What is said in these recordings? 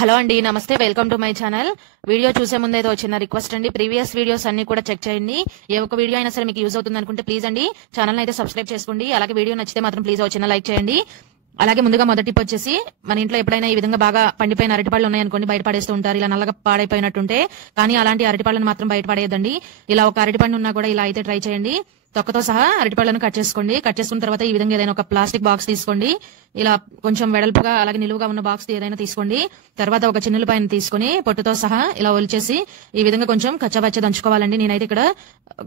Hello అండి, నమస్తే. Welcome to my channel. Video చూసే ముందు ఏదో చిన్న రిక్వెస్ట్ అండి. ప్రీవియస్ వీడియోస్ అన్ని కూడా చెక్ చేయండి. ఏ ఒక్క వీడియో అయినా సరే మీకు యూజ్ అవుతుంది అనుకుంటే ప్లీజ్ అండి ఛానల్ అయితే సబ్స్క్రైబ్ చేసుకోండి. అలాగే వీడియో నచ్చితే మాత్రం ప్లీజ్ చిన్న లైక్ చేయండి. అలాగే ముందుగా మొదటి టిప్ వచ్చేసి, మన ఇంట్లో ఎప్పుడైనా ఈ విధంగా బాగా పండిపోయిన అరటిపళ్ళు ఉన్నాయనుకోండి, బయట పడేస్తూ ఉంటారు. ఇలా నల్లగా పాడైపోయినట్టుంటే, కానీ అలాంటి అరటిపళ్ళను మాత్రం బయట పడేయద్దండి. ఇలా ఒక అరటిపండు ఉన్నా కూడా ఇలా అయితే ట్రై చేయండి. తొక్కతో సహా అరటిపళ్ళను కట్ చేసుకోండి. కట్ చేసుకున్న తర్వాత ఈ విధంగా ఏదైనా ఒక ప్లాస్టిక్ బాక్స్ తీసుకోండి. ఇలా కొంచెం వెడల్పుగా అలాగే నిలువుగా ఉన్న బాక్స్ ఏదైనా తీసుకోండి. తర్వాత ఒక చిన్నులపాయను తీసుకుని పొట్టుతో సహా ఇలా ఒలిచేసి ఈ విధంగా కొంచెం కచ్చబచ్చ దంచుకోవాలండి. నేనైతే ఇక్కడ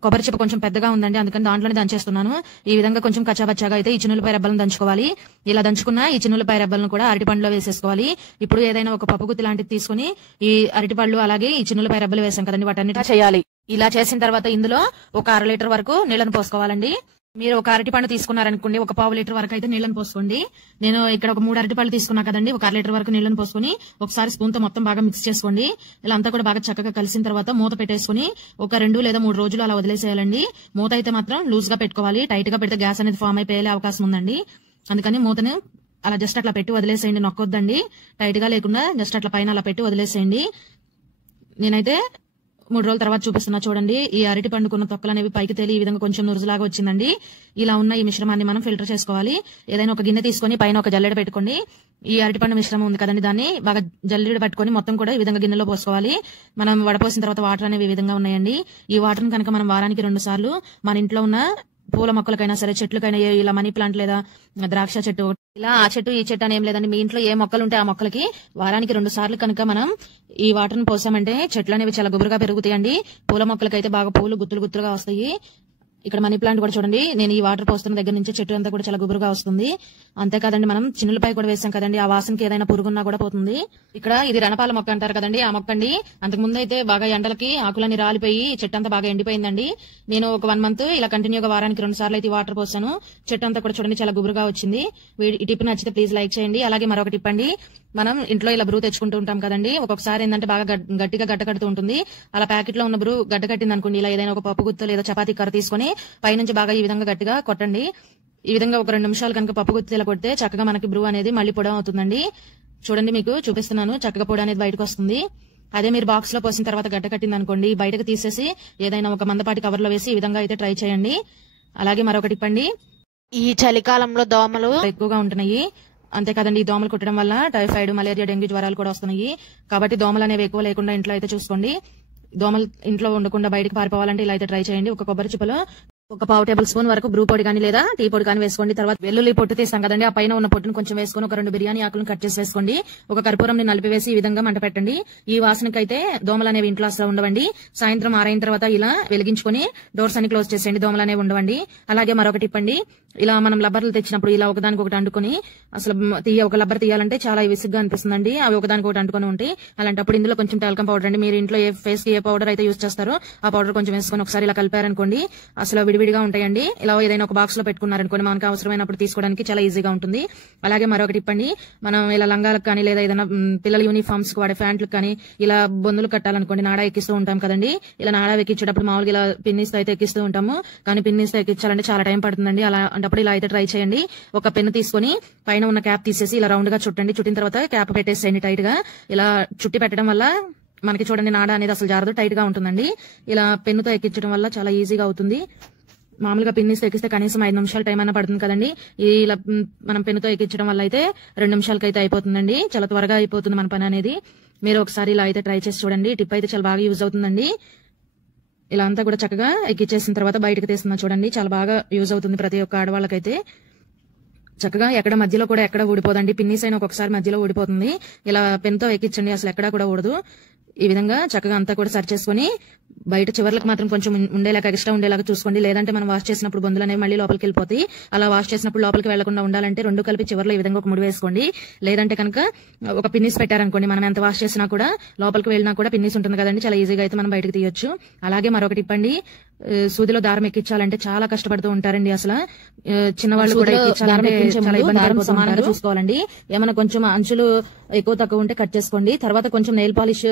కొబ్బరి చిప్ప కొంచెం పెద్దగా ఉందండి, అందుకని దాంట్లోనే దంచేస్తున్నాను. ఈ విధంగా కొంచెం కచ్చబచ్చగా అయితే ఈ చిన్నులపాయ రెబ్బలను దంచుకోవాలి. ఇలా దంచుకున్న ఈ చిన్నులపాయ రెబ్బలను కూడా అరటిపండులో వేసేసుకోవాలి. ఇప్పుడు ఏదైనా ఒక పప్పుగుత్తి లాంటిది తీసుకుని ఈ అరటిపళ్ళు అలాగే ఈ చిన్నులపాయ రెబ్బలు వేసాం కదండి, వాటన్నిటి చేయాలి. ఇలా చేసిన తర్వాత ఇందులో ఒక 1/2 లీటర్ వరకు నీళ్లను పోసుకోవాలండి. మీరు ఒక అరటిపండు తీసుకున్నారనుకోండి, ఒక 1/2 లీటర్ వరకు అయితే నీళ్లను పోసుకోండి. నేను ఇక్కడ ఒక 3 అరటిపళ్ళు తీసుకున్నా కదండి, ఒక 1/2 లీటర్ వరకు నీళ్లను పోసుకుని ఒకసారి స్పూన్ తో మొత్తం బాగా మిక్స్ చేసుకోండి. ఇలా అంతా కూడా బాగా చక్కగా కలిసిన తర్వాత మూత పెట్టేసుకుని ఒక 2 లేదా 3 రోజులు అలా వదిలేసేయాలండి. మూత అయితే మాత్రం లూజ్ గా పెట్టుకోవాలి. టైట్ గా పెడితే గ్యాస్ అనేది ఫామ్ అయిపోయే అవకాశం ఉందండి. అందుకని మూతను అలా జస్ట్ అట్లా పెట్టి వదిలేసేయండి, నొక్కొద్దండి. టైట్ గా లేకుండా జస్ట్ అట్లా పైన అలా పెట్టి వదిలేసేయండి. నేనైతే 3 రోజుల తర్వాత చూపిస్తున్నా చూడండి. ఈ అరటి పండుకున్న తొక్కలు అనేవి పైకి తేలి ఈ విధంగా కొంచెం నురుజులాగా వచ్చిందండి. ఇలా ఉన్న ఈ మిశ్రమాన్ని మనం ఫిల్టర్ చేసుకోవాలి. ఏదైనా ఒక గిన్నె తీసుకుని పైన ఒక జల్లెడ పెట్టుకోండి. ఈ అరటిపండు మిశ్రమం ఉంది కదండి, దాన్ని బాగా జల్లెడ పట్టుకుని మొత్తం కూడా ఈ విధంగా గిన్నెలో పోసుకోవాలి. మనం వడపోసిన తర్వాత వాటర్ అనేవి ఈ విధంగా ఉన్నాయండి. ఈ వాటర్ కనుక మనం వారానికి 2 సార్లు మన ఇంట్లో ఉన్న పూల మొక్కలకైనా సరే, చెట్లకైనా, ఇలా మనీ ప్లాంట్ లేదా ద్రాక్ష చెట్టు, ఇలా ఆ చెట్టు ఈ చెట్టు అని ఏం లేదండి, మీ ఇంట్లో ఏ మొక్కలు ఉంటే ఆ మొక్కలకి వారానికి 2 సార్లు కనుక మనం ఈ వాటర్ ను పోసామంటే చెట్లు అనేవి చాలా గుబురుగా పెరుగుతాయండి. పూల మొక్కలకైతే బాగా పూలు గుత్తులు గుత్తులుగా వస్తాయి. ఇక్కడ మనీ ప్లాంట్ కూడా చూడండి, నేను ఈ వాటర్ పోస్తున్న దగ్గర నుంచి చెట్టు అంతా కూడా చాలా గుబురుగా వస్తుంది. అంతేకాదండి, మనం చిన్నులపై కూడా వేసాం కదండి, ఆ వాసనకి ఏదైనా పురుగున్నా కూడా పోతుంది. ఇక్కడ ఇది రణపాల మొక్క అంటారు కదండి, ఆ మొక్క అండి. అంతకు ముందు అయితే బాగా ఎండలకి ఆకులన్నీ రాలిపోయి చెట్టు అంతా బాగా ఎండిపోయిందండి. నేను ఒక 1 మంత్ ఇలా కంటిన్యూగా వారానికి 2 సార్లు అయితే వాటర్ పోసాను. చెట్టు అంతా కూడా చూడండి చాలా గుబురుగా వచ్చింది. ఈ టిప్ నచ్చితే ప్లీజ్ లైక్ చేయండి. అలాగే మరొక టిప్ అండి, మనం ఇంట్లో ఇలా బ్రూ తెచ్చుకుంటూ ఉంటాం కదండి, ఒక్కొక్కసారి ఏంటంటే బాగా గట్టిగా గడ్డకడుతూ ఉంటుంది. అలా ప్యాకెట్ లో ఉన్న బ్రూ గడ్డకట్టింది అనుకోండి, ఇలా ఏదైనా ఒక పప్పు గుత్త లేదా చపాతీ కర్ర తీసుకుని పైనుంచి బాగా ఈ విధంగా గట్టిగా కొట్టండి. ఈ విధంగా ఒక 2 నిమిషాలు కనుక పప్పు గుత్తి ఇలా కొడితే చక్కగా మనకి బ్రూ అనేది మళ్ళీ పొడం అవుతుందండి. చూడండి, మీకు చూపిస్తున్నాను, చక్కగా పొడి అనేది బయటకు వస్తుంది. అదే మీరు బాక్స్ లో పోసిన తర్వాత గడ్డ కట్టింది అనుకోండి, బయటకు తీసేసి ఏదైనా ఒక మందపాటి కవర్ లో వేసి ఈ విధంగా అయితే ట్రై చేయండి. అలాగే మరొక టిప్ అండి, ఈ చలికాలంలో దోమలు ఎక్కువగా ఉంటున్నాయి. అంతేకాదండి, ఈ దోమలు కుట్టడం వల్ల టైఫాయిడ్, మలేరియా, డెంగ్యూ జ్వరాలు కూడా వస్తున్నాయి. కాబట్టి దోమలు అనేవి ఎక్కువ లేకుండా ఇంట్లో అయితే చూసుకోండి. దోమలు ఇంట్లో ఉండకుండా బయటకు పారిపోవాలంటే ఇలా అయితే ట్రై చేయండి. ఒక కొబ్బరి చిప్పలో ఒక 1/2 టేబుల్ స్పూన్ వరకు బ్రూ పొడి కానీ లేదా టీ పొడి కానీ వేసుకోండి. తర్వాత వెల్లుల్లి పొట్టు తీస్తాం కదండి, ఆ పైన ఉన్న పొట్టును కొంచెం వేసుకుని ఒక 2 బిర్యానీ ఆకులను కట్ చేసి వేసుకోండి. ఒక కర్పూరంని నలిపివేసి ఈ విధంగా మంట పెట్టండి. ఈ వాసనకైతే దోమలు అనేవి ఇంట్లో అసలు ఉండవండి. సాయంత్రం 6 అయిన తర్వాత ఇలా వెలిగించుకుని డోర్స్ అన్ని క్లోజ్ చేసేయండి, దోమలు అనేవి ఉండవండి. అలాగే మరొక టిప్ అండి, ఇలా మనం లబ్బర్లు తెచ్చినప్పుడు ఇలా ఒకదానికి ఒకటి అంటుకుని, అసలు ఒక లబ్బర్ తీయాలంటే చాలా విసుగ్గా అనిపిస్తుందండి. అవి ఒకదానికి ఒకటి అంటుకొని ఉంటాయి. అలాంటప్పుడు ఇందులో కొంచెం టాల్కమ్ పౌడర్ అండి, మీరు ఇంట్లో ఏ ఫేస్ కి ఏ పౌడర్ అయితే యూజ్ చేస్తారో ఆ పౌడర్ కొంచెం వేసుకొని ఒకసారి ఇలా కలిపారనుకోండి, అసలు విడివిడిగా ఉంటాయండి. ఇలా ఏదైనా ఒక బాక్స్ లో పెట్టుకున్నారనుకోండి, మనకు అవసరమైనప్పుడు తీసుకోవడానికి చాలా ఈజీగా ఉంటుంది. అలాగే మరొక టిప్ అండి, మనం ఇలా లంగాలకు కానీ లేదా ఏదైనా పిల్లల యూనిఫామ్స్ కు వాడే ప్యాంట్లకు కానీ ఇలా బొందులు కట్టాలనుకోండి, నాడా ఎక్కిస్తూ ఉంటాం కదండి. ఇలా నాడా ఎక్కించేటప్పుడు మామూలుగా ఇలా పిన్నిస్ అయితే ఎక్కిస్తూ ఉంటాము, కానీ పిన్నిస్ ఎక్కించాలంటే చాలా టైం పడుతుందండి. అలాంటప్పుడు ఇలా అయితే ట్రై చేయండి. ఒక పెన్ను తీసుకుని పైన ఉన్న క్యాప్ తీసేసి ఇలా రౌండ్ గా చుట్టండి. చుట్టిన తర్వాత క్యాప్ పెట్టేసేయండి టైట్ గా. ఇలా చుట్టి పెట్టడం వల్ల మనకి చూడండి నాడా అనేది అసలు జారదు, టైట్ గా ఉంటుందండి. ఇలా పెన్నుతో ఎక్కించడం వల్ల చాలా ఈజీగా అవుతుంది. మామూలుగా పిన్నిస్ ఎక్కిస్తే కనీసం 5 నిమిషాలు టైం అయినా పడుతుంది కదండి. ఇలా మనం పెన్నుతో ఎక్కించడం వల్ల అయితే 2 నిమిషాలకైతే అయిపోతుందండి. చాలా త్వరగా అయిపోతుంది మన పని అనేది. మీరు ఒకసారి ఇలా అయితే ట్రై చేసి చూడండి. టిప్ అయితే చాలా బాగా యూజ్ అవుతుందండి. ఇలా అంతా కూడా చక్కగా ఎక్కించేసిన తర్వాత బయటకు తీస్తున్నా చూడండి, చాలా బాగా యూజ్ అవుతుంది ప్రతి ఒక్క ఆడవాళ్ళకైతే. చక్కగా ఎక్కడ మధ్యలో కూడా ఎక్కడ ఊడిపోదండి, పిన్నిస్ అయినా ఒక్కొక్కసారి మధ్యలో ఊడిపోతుంది. ఇలా పెన్తో ఎక్కించండి, అసలు ఎక్కడా కూడా ఊడదు. ఈ విధంగా చక్కగా అంతా కూడా సరి చేసుకుని బయట చివర్లకు మాత్రం కొంచెం ఉండేలాగా, ఎక్స్ట్రా ఉండేలాగా చూసుకోండి. లేదంటే మనం వాష్ చేసినప్పుడు బొందులు అనేవి మళ్ళీ లోపలికి వెళ్ళిపోతాయి. అలా వాష్ చేసినప్పుడు లోపలికి వెళ్లకుండా ఉండాలంటే 2 కలిపి చివర్లో ఈ విధంగా ఒక ముడి వేసుకోండి. లేదంటే కనుక ఒక పిన్నిస్ పెట్టారనుకోండి, మనం ఎంత వాష్ చేసినా కూడా లోపలికి వెళ్ళినా కూడా పిన్నిస్ ఉంటుంది కదండి, చాలా ఈజీగా అయితే మనం బయటకు తీయొచ్చు. అలాగే మరొక టిప్ అండి, సూదిలో దారం ఎక్కించాలంటే చాలా కష్టపడుతూ ఉంటారండి. అసలు చిన్నవాళ్ళు కూడా ఎక్కించాలంటే చాలా ఇబ్బంది సమానంగా చూసుకోవాలండి. ఏమైనా కొంచెం అంచులు ఎక్కువ తక్కువ ఉంటే కట్ చేసుకోండి. తర్వాత కొంచెం నెయిల్ పాలిష్,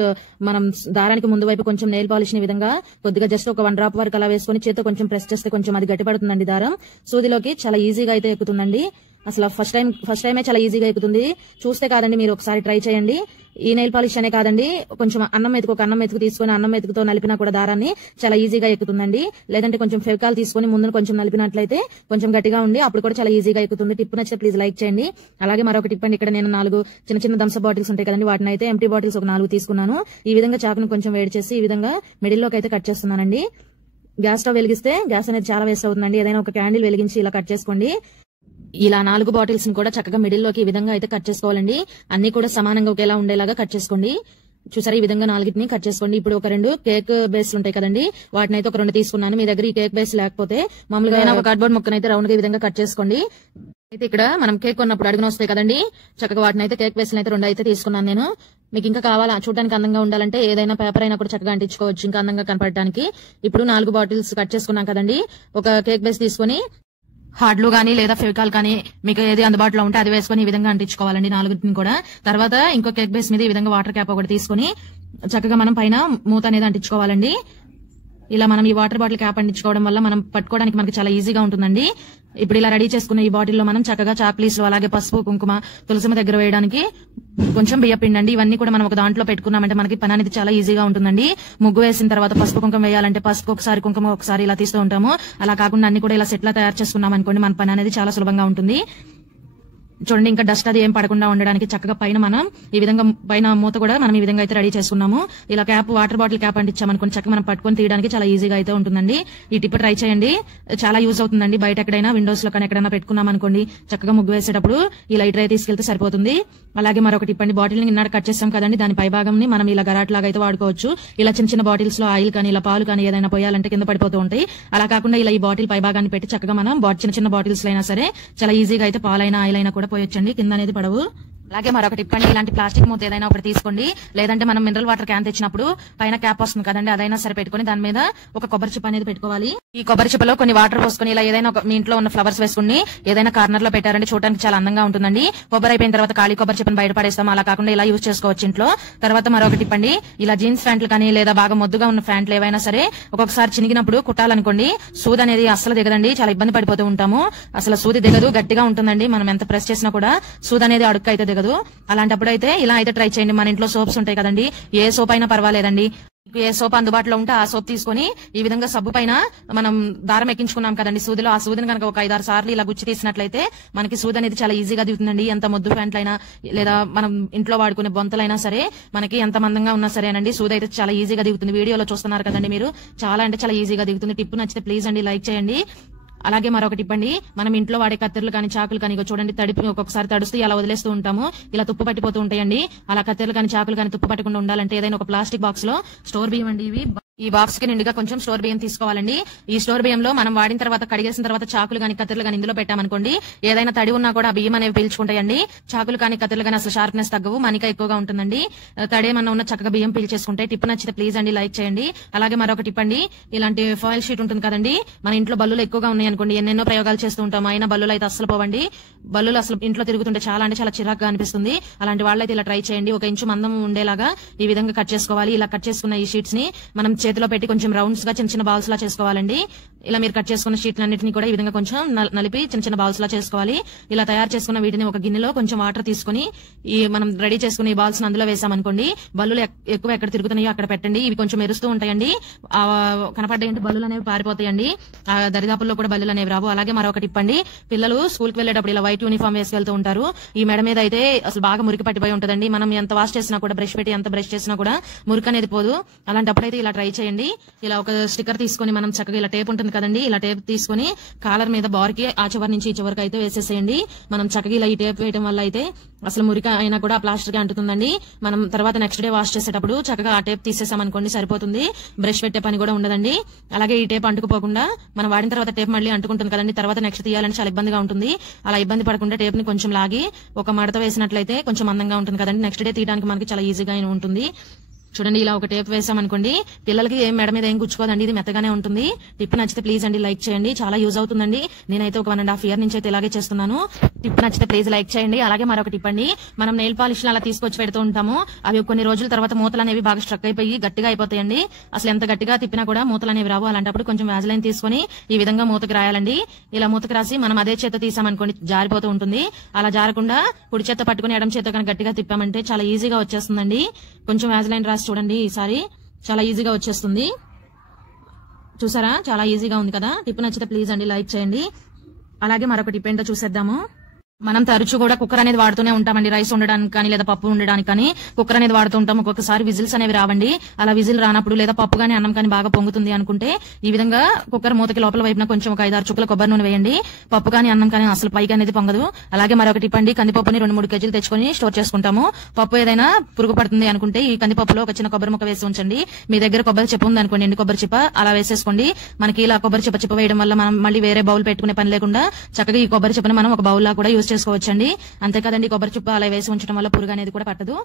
మనం దారానికి ముందు వైపు కొంచెం నెయిల్ పాలిష్ ని విధంగా కొద్దిగా జస్ట్ ఒక 1 డ్రాప్ వరకు అలా వేసుకుని చేతితో కొంచెం ప్రెస్ చేస్తే కొంచెం అది గట్టిపడుతుందండి దారం. సూదిలోకి చాలా ఈజీగా అయితే ఎక్కుతుందండి. అసలు ఫస్ట్ టైమే చాలా ఈజీగా ఎక్కుతుంది. చూస్తే కాదండి, మీరు ఒకసారి ట్రై చేయండి. ఈ నెయిల్ పాలిష్ అనే కాదండి, కొంచెం అన్నం మెతుకు తీసుకొని అన్నం మెతుకుతో నలిపినా కూడా దారాన్ని చాలా ఈజీగా ఎక్కుతుందండి. లేదంటే కొంచెం ఫెవికాల్ తీసుకొని ముందు కొంచెం నలిపినట్లయితే కొంచెం గట్టిగా ఉండి అప్పుడు కూడా చాలా ఈజీగా ఎక్కుతుంది. టిప్ నచ్చితే ప్లీజ్ లైక్ చేయండి. అలాగే మరొక టిప్ అండి, ఇక్కడ నేను 4 చిన్న థమ్స్అప్ బాటిల్స్ ఉంటాయి కదండి, వాటిని అయితే ఎంటీ బాటిల్స్ ఒక 4 తీసుకున్నాను. ఈ విధంగా చాకును కొంచెం వేడి చేసి ఈ విధంగా మిడిల్ లోకి అయితే కట్ చేస్తున్నానండి. గ్యాస్ స్టవ్ వెలిగిస్తే గ్యాస్ అనేది చాలా వేస్ట్ అవుతుందండి. ఏదైనా ఒక క్యాండిల్ వెలిగించి ఇలా కట్ చేసుకోండి. ఇలా 4 బాటిల్స్ ని కూడా చక్కగా మిడిల్ లోకి ఈ విధంగా అయితే కట్ చేసుకోవాలండి. అన్ని కూడా సమానంగా ఒకేలా ఉండేలాగా కట్ చేసుకోండి. చూసారా, ఈ విధంగా 4ని కట్ చేసుకోండి. ఇప్పుడు ఒక 2 కేక్ బేస్లు ఉంటాయి కదండి, వాటిని అయితే ఒక 2 తీసుకున్నాను. మీ దగ్గర ఈ కేక్ బేస్ లేకపోతే మామూలుగా ఒక కార్డ్బోర్డ్ ముక్కను అయితే రౌండ్ గా ఈ విధంగా కట్ చేసుకోండి. అయితే ఇక్కడ మనం కేక్ కొన్నప్పుడు అడుగున వస్తాయి కదండి, చక్కగా వాటిని అయితే కేక్ బేస్లు అయితే 2 అయితే తీసుకున్నాను నేను. మీకు ఇంకా కావాలా, చూడడానికి అందంగా ఉండాలంటే ఏదైనా పేపర్ అయినా కూడా చక్కగా అంటించుకోవచ్చు ఇంకా అందంగా కనపడడానికి. ఇప్పుడు 4 బాటిల్స్ కట్ చేసుకున్నాం కదండి, ఒక కేక్ బేస్ తీసుకుని హార్డ్లు గానీ లేదా ఫెవికాల్ కానీ మీకు ఏది అందుబాటులో ఉంటే అది వేసుకుని ఈ విధంగా అంటించుకోవాలండి 4ని కూడా. తర్వాత ఇంకో కేక్ బేస్ మీద ఈ విధంగా వాటర్ క్యాప్ ఒకటి తీసుకుని చక్కగా మనం పైన మూత అనేది అంటించుకోవాలండి. ఇలా మనం ఈ వాటర్ బాటిల్ క్యాప్ అంటించుకోవడం వల్ల మనం పట్టుకోవడానికి మనకి చాలా ఈజీగా ఉంటుందండి. ఇప్పుడు ఇలా రెడీ చేసుకున్న ఈ బాటిల్లో మనం చక్కగా చాక్లెట్స్, అలాగే పసుపు, కుంకుమ, తులసిమ దగ్గర వేయడానికి కొంచెం బియ్యపిండి అండి, ఇవన్నీ కూడా మనం ఒక దాంట్లో పెట్టుకున్నామంటే మనకి పని అనేది చాలా ఈజీగా ఉంటుందండి. ముగ్గు వేసిన తర్వాత పసుపు కుంకుమ వేయాలంటే పసుపు ఒకసారి, కుంకుమ ఒకసారి ఇలా తీస్తూ ఉంటాము. అలా కాకుండా అన్ని కూడా ఇలా సెట్లా తయారు చేసుకున్నాం అనుకోండి, మన పని అనేది చాలా సులభంగా ఉంటుంది. చూడండి, ఇంకా డస్ట్ అది ఏం పడకుండా ఉండడానికి చక్కగా పైన మనం ఈ విధంగా పైన మూత కూడా మనం ఈ విధంగా అయితే రెడీ చేసుకున్నాము. ఇలా క్యాప్, వాటర్ బాటిల్ క్యాప్ అంటించామనుకోండి, చక్కగా మనం పట్టుకొని తీయడానికి చాలా ఈజీగా అయితే ఉంటుందండి. ఈ టిప్ ట్రై చేయండి, చాలా యూజ్ అవుతుందండి. బయట ఎక్కడైనా విండోస్ లో కానీ ఎక్కడైనా పెట్టుకున్నాం అనుకోండి, చక్కగా ముగ్గు వేసేటప్పుడు ఇలా ఈ ట్రై తీసుకెళ్తే సరిపోతుంది. అలాగే మరొక టిప్ అండి, బాటిల్ ని నిన్న కట్ చేస్తాం కదండి, దాని పై భాగంని మనం ఇలా గరాట్ లాగా అయితే వాడుకోవచ్చు. ఇలా చిన్న బాటిల్స్ లో ఆయిల్ కానీ ఇలా పాలు కానీ ఏదైనా పోయాలంటే కింద పడిపోతూ ఉంటాయి. అలా కాకుండా ఇలా ఈ బాటిల్ పై భాగాన్ని పెట్టి చక్కగా మనం చిన్న బాటిల్స్ అయినా సరే చాలా ఈజీగా అయితే పాలైనా ఆయిల్ అయినా కూడా పోయొచ్చండి, కింద అనేది పడవు. అలాగే మరొక టిప్ అండి, ఇలాంటి ప్లాస్టిక్ మూత ఏదైనా ఒకటి తీసుకోండి. లేదంటే మనం మినరల్ వాటర్ క్యాన్ తెచ్చినప్పుడు పైన క్యాప్ వస్తుంది కదండి, అదైనా సరే పెట్టుకుని దాని మీద ఒక కొబ్బరి చిప్ప అనేది పెట్టుకోవాలి. ఈ కొబ్బరి చిప్పలో కొన్ని వాటర్ పోసుకుని ఇలా ఏదైనా మీ ఇంట్లో ఉన్న ఫ్లవర్స్ వేసుకుని ఏదైనా కార్నర్ లో పెట్టారంటే చూడడానికి చాలా అందంగా ఉంటుందండి. కొబ్బరి అయిపోయిన తర్వాత ఖాళీ కొబ్బరి చిప్పని బయటపడేస్తాం, అలా కాకుండా ఇలా యూజ్ చేసుకోవచ్చు ఇంట్లో. తర్వాత మరొక టిప్ అండి, ఇలా జీన్స్ ప్యాంట్లు కానీ లేదా బాగా మొద్దుగా ఉన్న ప్యాంట్లు ఏవైనా సరే ఒక్కొక్కసారి చినిగినప్పుడు కుట్టాలనుకోండి, సూది అనేది అస్సలు దిగదండి, చాలా ఇబ్బంది పడిపోతూ ఉంటాము. అసలు సూది దిగదు, గట్టిగా ఉంటుందండి. మనం ఎంత ప్రెస్ చేసినా కూడా సూది అనేది అడుక్కు అయితే దిగదు. అలాంటప్పుడు అయితే ఇలా అయితే ట్రై చేయండి. మన ఇంట్లో సోప్స్ ఉంటాయి కదండి, ఏ సోప్ అయినా పర్వాలేదండి. ఏ సోప్ అందుబాటులో ఉంటే ఆ సోప్ తీసుకుని ఈ విధంగా సబ్బు పైన మనం దారం ఎక్కించుకున్నాం కదండి సూదిలో, ఆ సూదిని కనుక ఒక 5-6 సార్లు ఇలా గుచ్చి తీసినట్లయితే మనకి సూది అనేది చాలా ఈజీగా దిగుతుందండి. ఎంత మొద్దు ప్యాంట్లైనా లేదా మనం ఇంట్లో వాడుకునే బొంతలైనా సరే మనకి ఎంత మందంగా ఉన్నా సరేనండి, సూది అయితే చాలా ఈజీగా దిగుతుంది. వీడియోలో చూస్తున్నారు కదండి మీరు, చాలా అంటే చాలా ఈజీగా దిగుతుంది. టిప్ నచ్చితే ప్లీజ్ అండి లైక్ చేయండి. అలాగే మరొక టిప్ అండి, మనం ఇంట్లో వాడే కత్తెరలు కానీ చాకులు కానీ చూడండి, ఒక్కొక్కసారి తడుస్తూ అలా వదిలేస్తూ ఉంటాము, ఇలా తుప్పు పట్టిపోతూ ఉంటాయండి. అలా కత్తెరలు కానీ చాకులు కానీ తుప్పు పట్టకుండా ఉండాలంటే ఏదైనా ఒక ప్లాస్టిక్ బాక్స్ లో స్టోర్ బియ్యం అండి, ఇవి ఈ బాక్స్ కి నిండుగా కొంచెం స్టోర్ బియ్యం తీసుకోవాలండి. ఈ స్టోర్ బియ్యంలో మనం వాడిన తర్వాత కడిగేసిన తర్వాత చాకులు కానీ కత్తెరలు కానీ ఇందులో పెట్టామనుకోండి, ఏదైనా తడి ఉన్నా కూడా బియ్యం అనేవి పీల్చుకుంటాయండి. చాకులు కానీ కత్తెరలు కానీ అసలు షార్ప్నెస్ తగ్గవు, మనిక ఎక్కువగా ఉంటుందండి. తడేమన్నా ఉన్న చక్కగా బియ్యం పీల్చేసుకుంటే. టిప్ నచ్చితే ప్లీజ్ అండి లైక్ చేయండి. అలాగే మరొక టిప్ అండి, ఇలాంటి ఫాయిల్ షీట్ ఉంటుంది కదండి, మన ఇంట్లో బల్లులు ఎక్కువగా ఉన్నాయి అనుకోండి, ఎన్నెన్నో ప్రయోగాలు చేస్తూ ఉంటాం, అయినా బల్లులు అయితే అస్సలు పోవండి. బల్లులు అసలు ఇంట్లో తిరుగుతుంటే చాలా అంటే చాలా చిరాకుగా అనిపిస్తుంది. అలాంటి వాళ్ళైతే ఇలా ట్రై చేయండి. 1 ఇంచు మందం ఉండేలాగా ఈ విధంగా కట్ చేసుకోవాలి. ఇలా కట్ చేసుకున్న ఈ షీట్స్ ని మనం చేతిలో పెట్టి కొంచెం రౌండ్స్ గా చిన్న బాల్స్ లా చేసుకోవాలండి. ఇలా మీరు కట్ చేసుకున్న షీట్లన్నింటినీ కూడా ఈ విధంగా కొంచెం నలిపి చిన్న బాల్స్ లా చేసుకోవాలి. ఇలా తయారు చేసుకున్న వీటిని ఒక గిన్నెలో కొంచెం వాటర్ తీసుకుని ఈ మనం రెడీ చేసుకున్న ఈ బాల్స్ అందులో వేసామనుకోండి, బల్లులు ఎక్కువ ఎక్కడ తిరుగుతున్నాయో అక్కడ పెట్టండి. ఇవి కొంచెం మెరుస్తూ ఉంటాయండి, కనపడ్డాయంటే బల్లులు అనేవి పారిపోతాయండి, దరిదాపుల్లో కూడా బల్లులు అనేవి రావు. అలాగే మరొక టిప్ అండి, పిల్లలు స్కూల్ కి వెళ్లేటప్పుడు ఇలా వైట్ యూనిఫామ్ వేసుకెళ్తూ ఉంటారు, ఈ మెడ మీద అయితే అసలు బాగా మురికి పట్టిపోయి ఉంటుందండి. మనం ఎంత వాష్ చేసినా కూడా, బ్రష్ పెట్టి ఎంత బ్రష్ చేసినా కూడా మురికి అనేది పోదు. అలాంటప్పుడైతే ఇలా ట్రై చేయండి. ఇలా ఒక స్టిక్కర్ తీసుకుని మనం చక్కగా ఇలా టేప్ ఉంటుంది కదండి, ఇలా టేప్ తీసుకుని కాలర్ మీద బార్కి ఆ చివరి నుంచి ఈ చివరికి అయితే వేసేసేయండి. మనం చక్కగా ఇలా ఈ టేప్ వేయడం వల్ల అయితే అసలు మురికి అయినా కూడా ప్లాస్టర్ గా అంటుతుందండి. మనం తర్వాత నెక్స్ట్ డే వాష్ చేసేటప్పుడు చక్కగా ఆ టేప్ తీసేసామనుకోండి సరిపోతుంది, బ్రష్ పెట్టే పని కూడా ఉండదండి. అలాగే ఈ టేప్ అంటుకుపోకుండా మనం వాడిన తర్వాత టేప్ మళ్ళీ అంటుకుంటుంది కదండి, తర్వాత నెక్స్ట్ తీయాలని చాలా ఇబ్బందిగా ఉంటుంది. అలా ఇబ్బంది పడకుండా టేప్ ని కొంచెం లాగి ఒక మడత వేసినట్లయితే కొంచెం అందంగా ఉంటుంది కదండి, నెక్స్ట్ డే తీయడానికి మనకి చాలా ఈజీగా ఉంటుంది. చూడండి, ఇలా ఒక టేప్ వేసామనుకోండి, పిల్లలకి ఏం మెడ మీద ఏం గుచ్చుకోదండి, ఇది మెత్తగానే ఉంటుంది. టిప్ నచ్చితే ప్లీజ్ అండి లైక్ చేయండి, చాలా యూజ్ అవుతుందండి. నేనైతే ఒక 1.5 year నుంచి అయితే ఇలాగే చేస్తున్నాను. టిప్ నచ్చితే ప్లీజ్ లైక్ చేయండి. అలాగే మరొక టిప్ అండి, మనం నెయిల్ పాలిష్ అలా తీసుకొచ్చి పెడుతూ ఉంటాము, అవి కొన్ని రోజుల తర్వాత మూతలు అనేవి బాగా స్ట్రక్ అయిపోయి గట్టిగా అయిపోతాయండి. అసలు ఎంత గట్టిగా తిప్పినా కూడా మూతలు అనేవి రావు. అలాంటప్పుడు కొంచెం వ్యాజ్లైన్ తీసుకొని ఈ విధంగా మూతకు రాయాలండి. ఇలా మూతకు రాసి మనం అదే చేత తీసామనుకోండి జారిపోతూ ఉంటుంది. అలా జారకుండా కుడి చేత పట్టుకుని ఎడం చేత కనుక గట్టిగా తిప్పామంటే చాలా ఈజీగా వచ్చేస్తుందండి. కొంచెం వ్యాజ్లైన్ రాసి చూడండి, ఈసారి చాలా ఈజీగా వచ్చేస్తుంది. చూసారా, చాలా ఈజీగా ఉంది కదా. టిప్ నచ్చితే ప్లీజ్ అండి లైక్ చేయండి. అలాగే మరొక టిప్ ఏంటో చూసేద్దాము. మనం తరచూ కూడా కుక్కర్ అనేది వాడుతూనే ఉంటామండి, రైస్ ఉండడానికి కానీ లేదా పప్పు ఉండడానికి కానీ కుక్కర్ అనేది వాడుతూ ఉంటాం. ఒక్కొక్కసారి విజిల్స్ అనేవి రావండి. అలా విజిల్ రానప్పుడు లేదా పప్పు కానీ అన్నం కానీ బాగా పొంగుతుంది అనుకుంటే ఈ విధంగా కుక్కర్ మూతకి లోపల వైపున కొంచెం ఒక 5-6 చుక్కల కొబ్బరి నూనె వేయండి. పప్పు కానీ అన్నం కానీ అసలు పైకి అనేది పొంగదు. అలాగే మరొక టిప్ అండి, కందిపప్పుని 2-3 kgs తెచ్చుకొని స్టోర్ చేసుకుంటాము. పప్పు ఏదైనా పురుగు పడుతుంది అనుకుంటే ఈ కందిపప్పులో ఒక చిన్న కొబ్బరి ముక్క వేసి ఉంచండి. మీ దగ్గర కొబ్బరి చెప్పు ఉంది అనుకోండి, ఎండు కొబ్బరి చిప్ప అలా వేసేసుకోండి. మనకి ఇలా కొబ్బరి చిప్ప వేయడం వల్ల మనం మళ్ళీ వేరే బౌల్ పెట్టుకునే పని లేకుండా చక్కగా ఈ కొబ్బరి చిప్పని మనం ఒక బౌల్ లా కూడా యూజ్ చేసుకోవచ్చండి. అంతే కదండి, కొబ్బరి చిప్ప అలా వేసి ఉంచడం వల్ల పురుగు అనేది కూడా పట్టదు.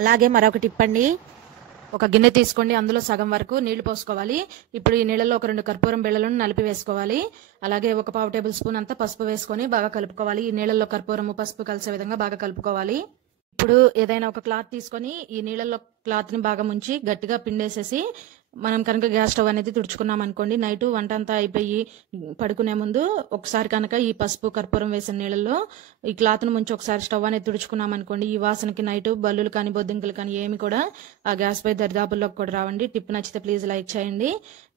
అలాగే మరొక టిప్ అండి, ఒక గిన్నె తీసుకోండి, అందులో సగం వరకు నీళ్లు పోసుకోవాలి. ఇప్పుడు ఈ నీళ్ళలో ఒక 2 కర్పూరం బిళ్ళలను నలిపి వేసుకోవాలి. అలాగే ఒక 1/2 tablespoon అంతా పసుపు వేసుకొని బాగా కలుపుకోవాలి. ఈ నీళ్ళలో కర్పూరము పసుపు కలిసే విధంగా బాగా కలుపుకోవాలి. ఇప్పుడు ఏదైనా ఒక క్లాత్ తీసుకొని ఈ నీళ్ళల్లో క్లాత్ ని బాగా ముంచి గట్టిగా పిండేసేసి మనం కనుక గ్యాస్ స్టవ్ అనేది తుడుచుకున్నాం అనుకోండి, నైట్ వంట అంతా అయిపోయి పడుకునే ముందు ఒకసారి కనుక ఈ పసుపు కర్పూరం వేసిన నీళ్ళల్లో ఈ క్లాత్ ను ముంచి ఒకసారి స్టవ్ అనేది తుడుచుకున్నాం అనుకోండి, ఈ వాసనకి నైట్ బల్లులు కానీ బొద్దింకలు కానీ ఏమి కూడా ఆ గ్యాస్ పై దరిదాపుల్లోకి కూడా రావండి. టిప్ నచ్చితే ప్లీజ్ లైక్ చేయండి.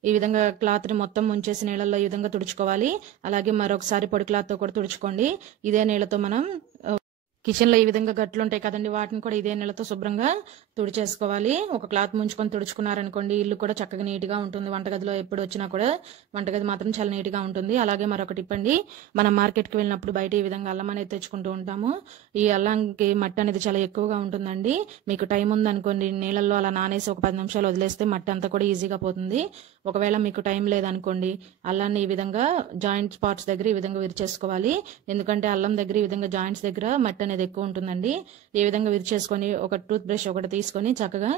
ఈ విధంగా క్లాత్ ని మొత్తం ముంచేసి నీళ్ళల్లో ఈ విధంగా తుడుచుకోవాలి. అలాగే మరొకసారి పొడి క్లాత్ తో కూడా తుడుచుకోండి. ఇదే నీళ్ళతో మనం కిచెన్ లో ఈ విధంగా గట్లు ఉంటాయి కదండి, వాటిని కూడా ఇదే నీళ్ళతో శుభ్రంగా తుడిచేసుకోవాలి. ఒక క్లాత్ ముంచుకొని తుడుచుకున్నారనుకోండి, ఇల్లు కూడా చక్కగా నీట్ గా ఉంటుంది. వంటగదిలో ఎప్పుడు వచ్చినా కూడా వంటగది మాత్రం చాలా నీట్ గా ఉంటుంది. అలాగే మరొక టిప్ అండి, మనం మార్కెట్ కి వెళ్ళినప్పుడు బయట ఈ విధంగా అల్లం అనేది తెచ్చుకుంటూ ఉంటాము. ఈ అల్లంకి మట్టి అనేది చాలా ఎక్కువగా ఉంటుందండి. మీకు టైం ఉందనుకోండి, నీళ్ళల్లో అలా నానేసి ఒక 10 నిమిషాలు వదిలేస్తే మట్టి అంతా కూడా ఈజీగా పోతుంది. ఒకవేళ మీకు టైం లేదనుకోండి, అల్లాన్ని ఈ విధంగా జాయింట్ స్పాట్స్ దగ్గర ఈ విధంగా విరిచేసుకోవాలి. ఎందుకంటే అల్లం దగ్గర ఈ విధంగా జాయింట్స్ దగ్గర మట్టి అనేది ఎక్కువ ఉంటుందండి. ఈ విధంగా విరిచేసుకొని ఒక టూత్ బ్రష్ ఒకటి తీసుకొని చక్కగా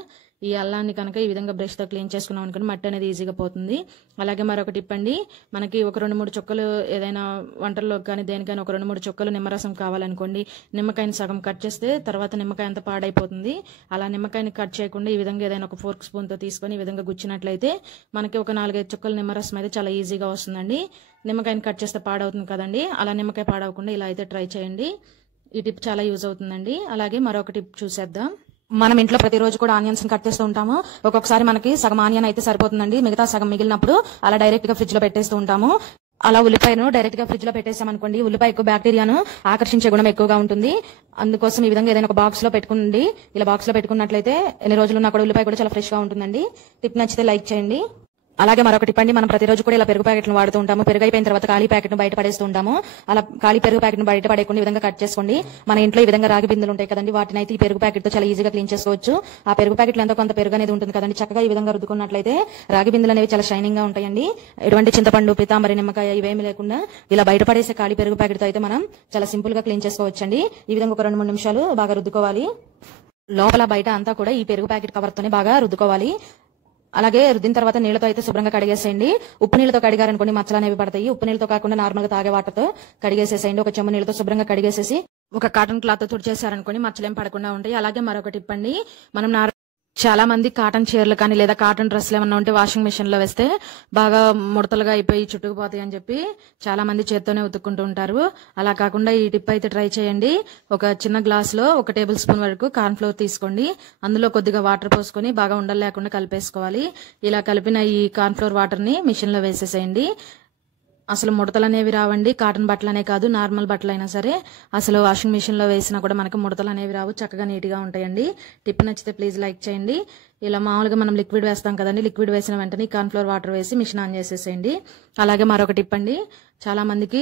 ఈ అల్లాన్ని కనుక ఈ విధంగా బ్రష్ తో క్లీన్ చేసుకున్నాం అనుకోండి, మట్టి అనేది ఈజీగా పోతుంది. అలాగే మరొక టిప్ అండి, మనకి ఒక 2-3 చుక్కలు ఏదైనా వంటల్లో కానీ దేనికైనా ఒక 2-3 చుక్కలు నిమ్మరసం కావాలనుకోండి, నిమ్మకాయని సగం కట్ చేస్తే తర్వాత నిమ్మకాయ అంతా పాడైపోతుంది. అలా నిమ్మకాయని కట్ చేయకుండా ఈ విధంగా ఏదైనా ఒక ఫోర్క్ స్పూన్ తో తీసుకొని ఈ విధంగా గుచ్చినట్లయితే మనకి ఒక 4-5 చుక్కల నిమ్మరసం అయితే చాలా ఈజీగా వస్తుందండి. నిమ్మకాయని కట్ చేస్తే పాడవుతుంది కదండి, అలా నిమ్మకాయ పాడవకుండా ఇలా అయితే ట్రై చేయండి. ఈ టిప్ చాలా యూజ్ అవుతుందండి. అలాగే మరొక టిప్ చూసేద్దాం. మనం ఇంట్లో ప్రతిరోజు కూడా ఆనియన్స్ కట్ చేస్తూ ఉంటాము. ఒక్కొక్కసారి మనకి సగం ఆనియన్ అయితే సరిపోతుందండి, మిగతా సగం మిగిలినప్పుడు అలా డైరెక్ట్ గా ఫ్రిడ్జ్ లో పెట్టేస్తూ ఉంటాము. అలా ఉల్లిపాయను డైరెక్ట్ గా ఫ్రిడ్జ్ లో పెట్టేసామనుకోండి, ఉల్లిపాయకు బ్యాక్టీరియాను ఆకర్షించే గుణం ఎక్కువగా ఉంటుంది. అందుకోసం ఈ విధంగా ఏదైనా ఒక బాక్స్ లో పెట్టుకోండి. ఇలా బాక్స్ లో పెట్టుకున్నట్లయితే ఎన్ని రోజులు ఉన్నా కూడా ఉల్లిపాయ కూడా చాలా ఫ్రెష్ గా ఉంటుందండి. టిప్ నచ్చితే లైక్ చేయండి. అలాగే మరొక టిప్ అండి, మనం ప్రతిరోజు కూడా ఇలా పెరుగు ప్యాకెట్లను వాడుతూ ఉంటాము. పెరుగు అయిపోయిన తర్వాత ఖాళీ ప్యాకెట్ ను బయట పడేస్తూ ఉంటాము. అలా ఖాళీ పెరుగు ప్యాకెట్ ను బయట పడేయకుండా ఈ విధంగా కట్ చేసుకోండి. మన ఇంట్లో ఈ విధంగా రాగి బిందులు ఉంటాయి కదండి, వాటిని అయితే ఈ పెరుగు ప్యాకెట్ తో చాలా ఈజీగా క్లీన్ చేసుకోవచ్చు. ఆ పెరుగు ప్యాకెట్ లో ఎంతో కొంత పెరుగు అనేది ఉంటుంది కదండి, చక్కగా ఈ విధంగా రుద్దుకున్నట్లయితే రాగి బిందులు అనేవి చాలా షైనింగ్ గా ఉంటాయండి. ఎటువంటి చింతపండు, పితాంబరి, నిమ్మకాయ ఇవేమి లేకుండా ఇలా బయట పడేసే ఖాళీ పెరుగు ప్యాకెట్ తో అయితే మనం చాలా సింపుల్ గా క్లీన్ చేసుకోవచ్చండి. ఈ విధంగా ఒక 2-3 నిమిషాలు బాగా రుద్దుకోవాలి. లోపల బయట అంతా కూడా ఈ పెరుగు ప్యాకెట్ కవర్ తోనే బాగా రుద్దుకోవాలి. అలాగే రుద్దిన తర్వాత నీళ్లతో అయితే శుభ్రంగా కడిగేసేయండి. ఉప్పు నీళ్లతో కడిగారనుకోండి మచ్చలు అనేవి పడతాయి. ఉప్పు నీళ్లతో కాకుండా నార్మల్ గా తాగే వాటర్ తో కడిగేసేసేయండి. ఒక చెంబు నీళ్లతో శుభ్రంగా కడిగేసేసి ఒక కాటన్ క్లాత్ తో తుడిచేసారనుకోండి మచ్చలేం పడకుండా ఉంటాయి. అలాగే మరొక టిప్ అండి, మనం చాలా మంది కాటన్ చీరలు కానీ లేదా కాటన్ డ్రెస్లు ఏమన్నా ఉంటే వాషింగ్ మెషిన్ లో వేస్తే బాగా ముడతలుగా అయిపోయి చుట్టుకుపోతాయి అని చెప్పి చాలా మంది చేత్తోనే ఉతుక్కుంటూ ఉంటారు. అలా కాకుండా ఈ టిప్ అయితే ట్రై చేయండి. ఒక చిన్న గ్లాస్ లో 1 టేబుల్ స్పూన్ వరకు కార్న్ ఫ్లోర్ తీసుకోండి. అందులో కొద్దిగా వాటర్ పోసుకొని బాగా ఉండలు లేకుండా కలిపేసుకోవాలి. ఇలా కలిపిన ఈ కార్న్ ఫ్లోర్ వాటర్ ని మిషన్ లో వేసేసేయండి. అసలు ముడతలు అనేవి రావండి. కాటన్ బట్టలనే కాదు, నార్మల్ బట్టలు అయినా సరే అసలు వాషింగ్ మిషన్ లో వేసినా కూడా మనకు ముడతలు అనేవి రావు, చక్కగా నీట్ గా ఉంటాయండి. టిప్ నచ్చితే ప్లీజ్ లైక్ చేయండి. ఇలా మామూలుగా మనం లిక్విడ్ వేస్తాం కదండి, లిక్విడ్ వేసిన వెంటనే కార్న్ ఫ్లోర్ వాటర్ వేసి మిషన్ ఆన్ చేసేసేయండి. అలాగే మరొక టిప్ అండి, చాలా మందికి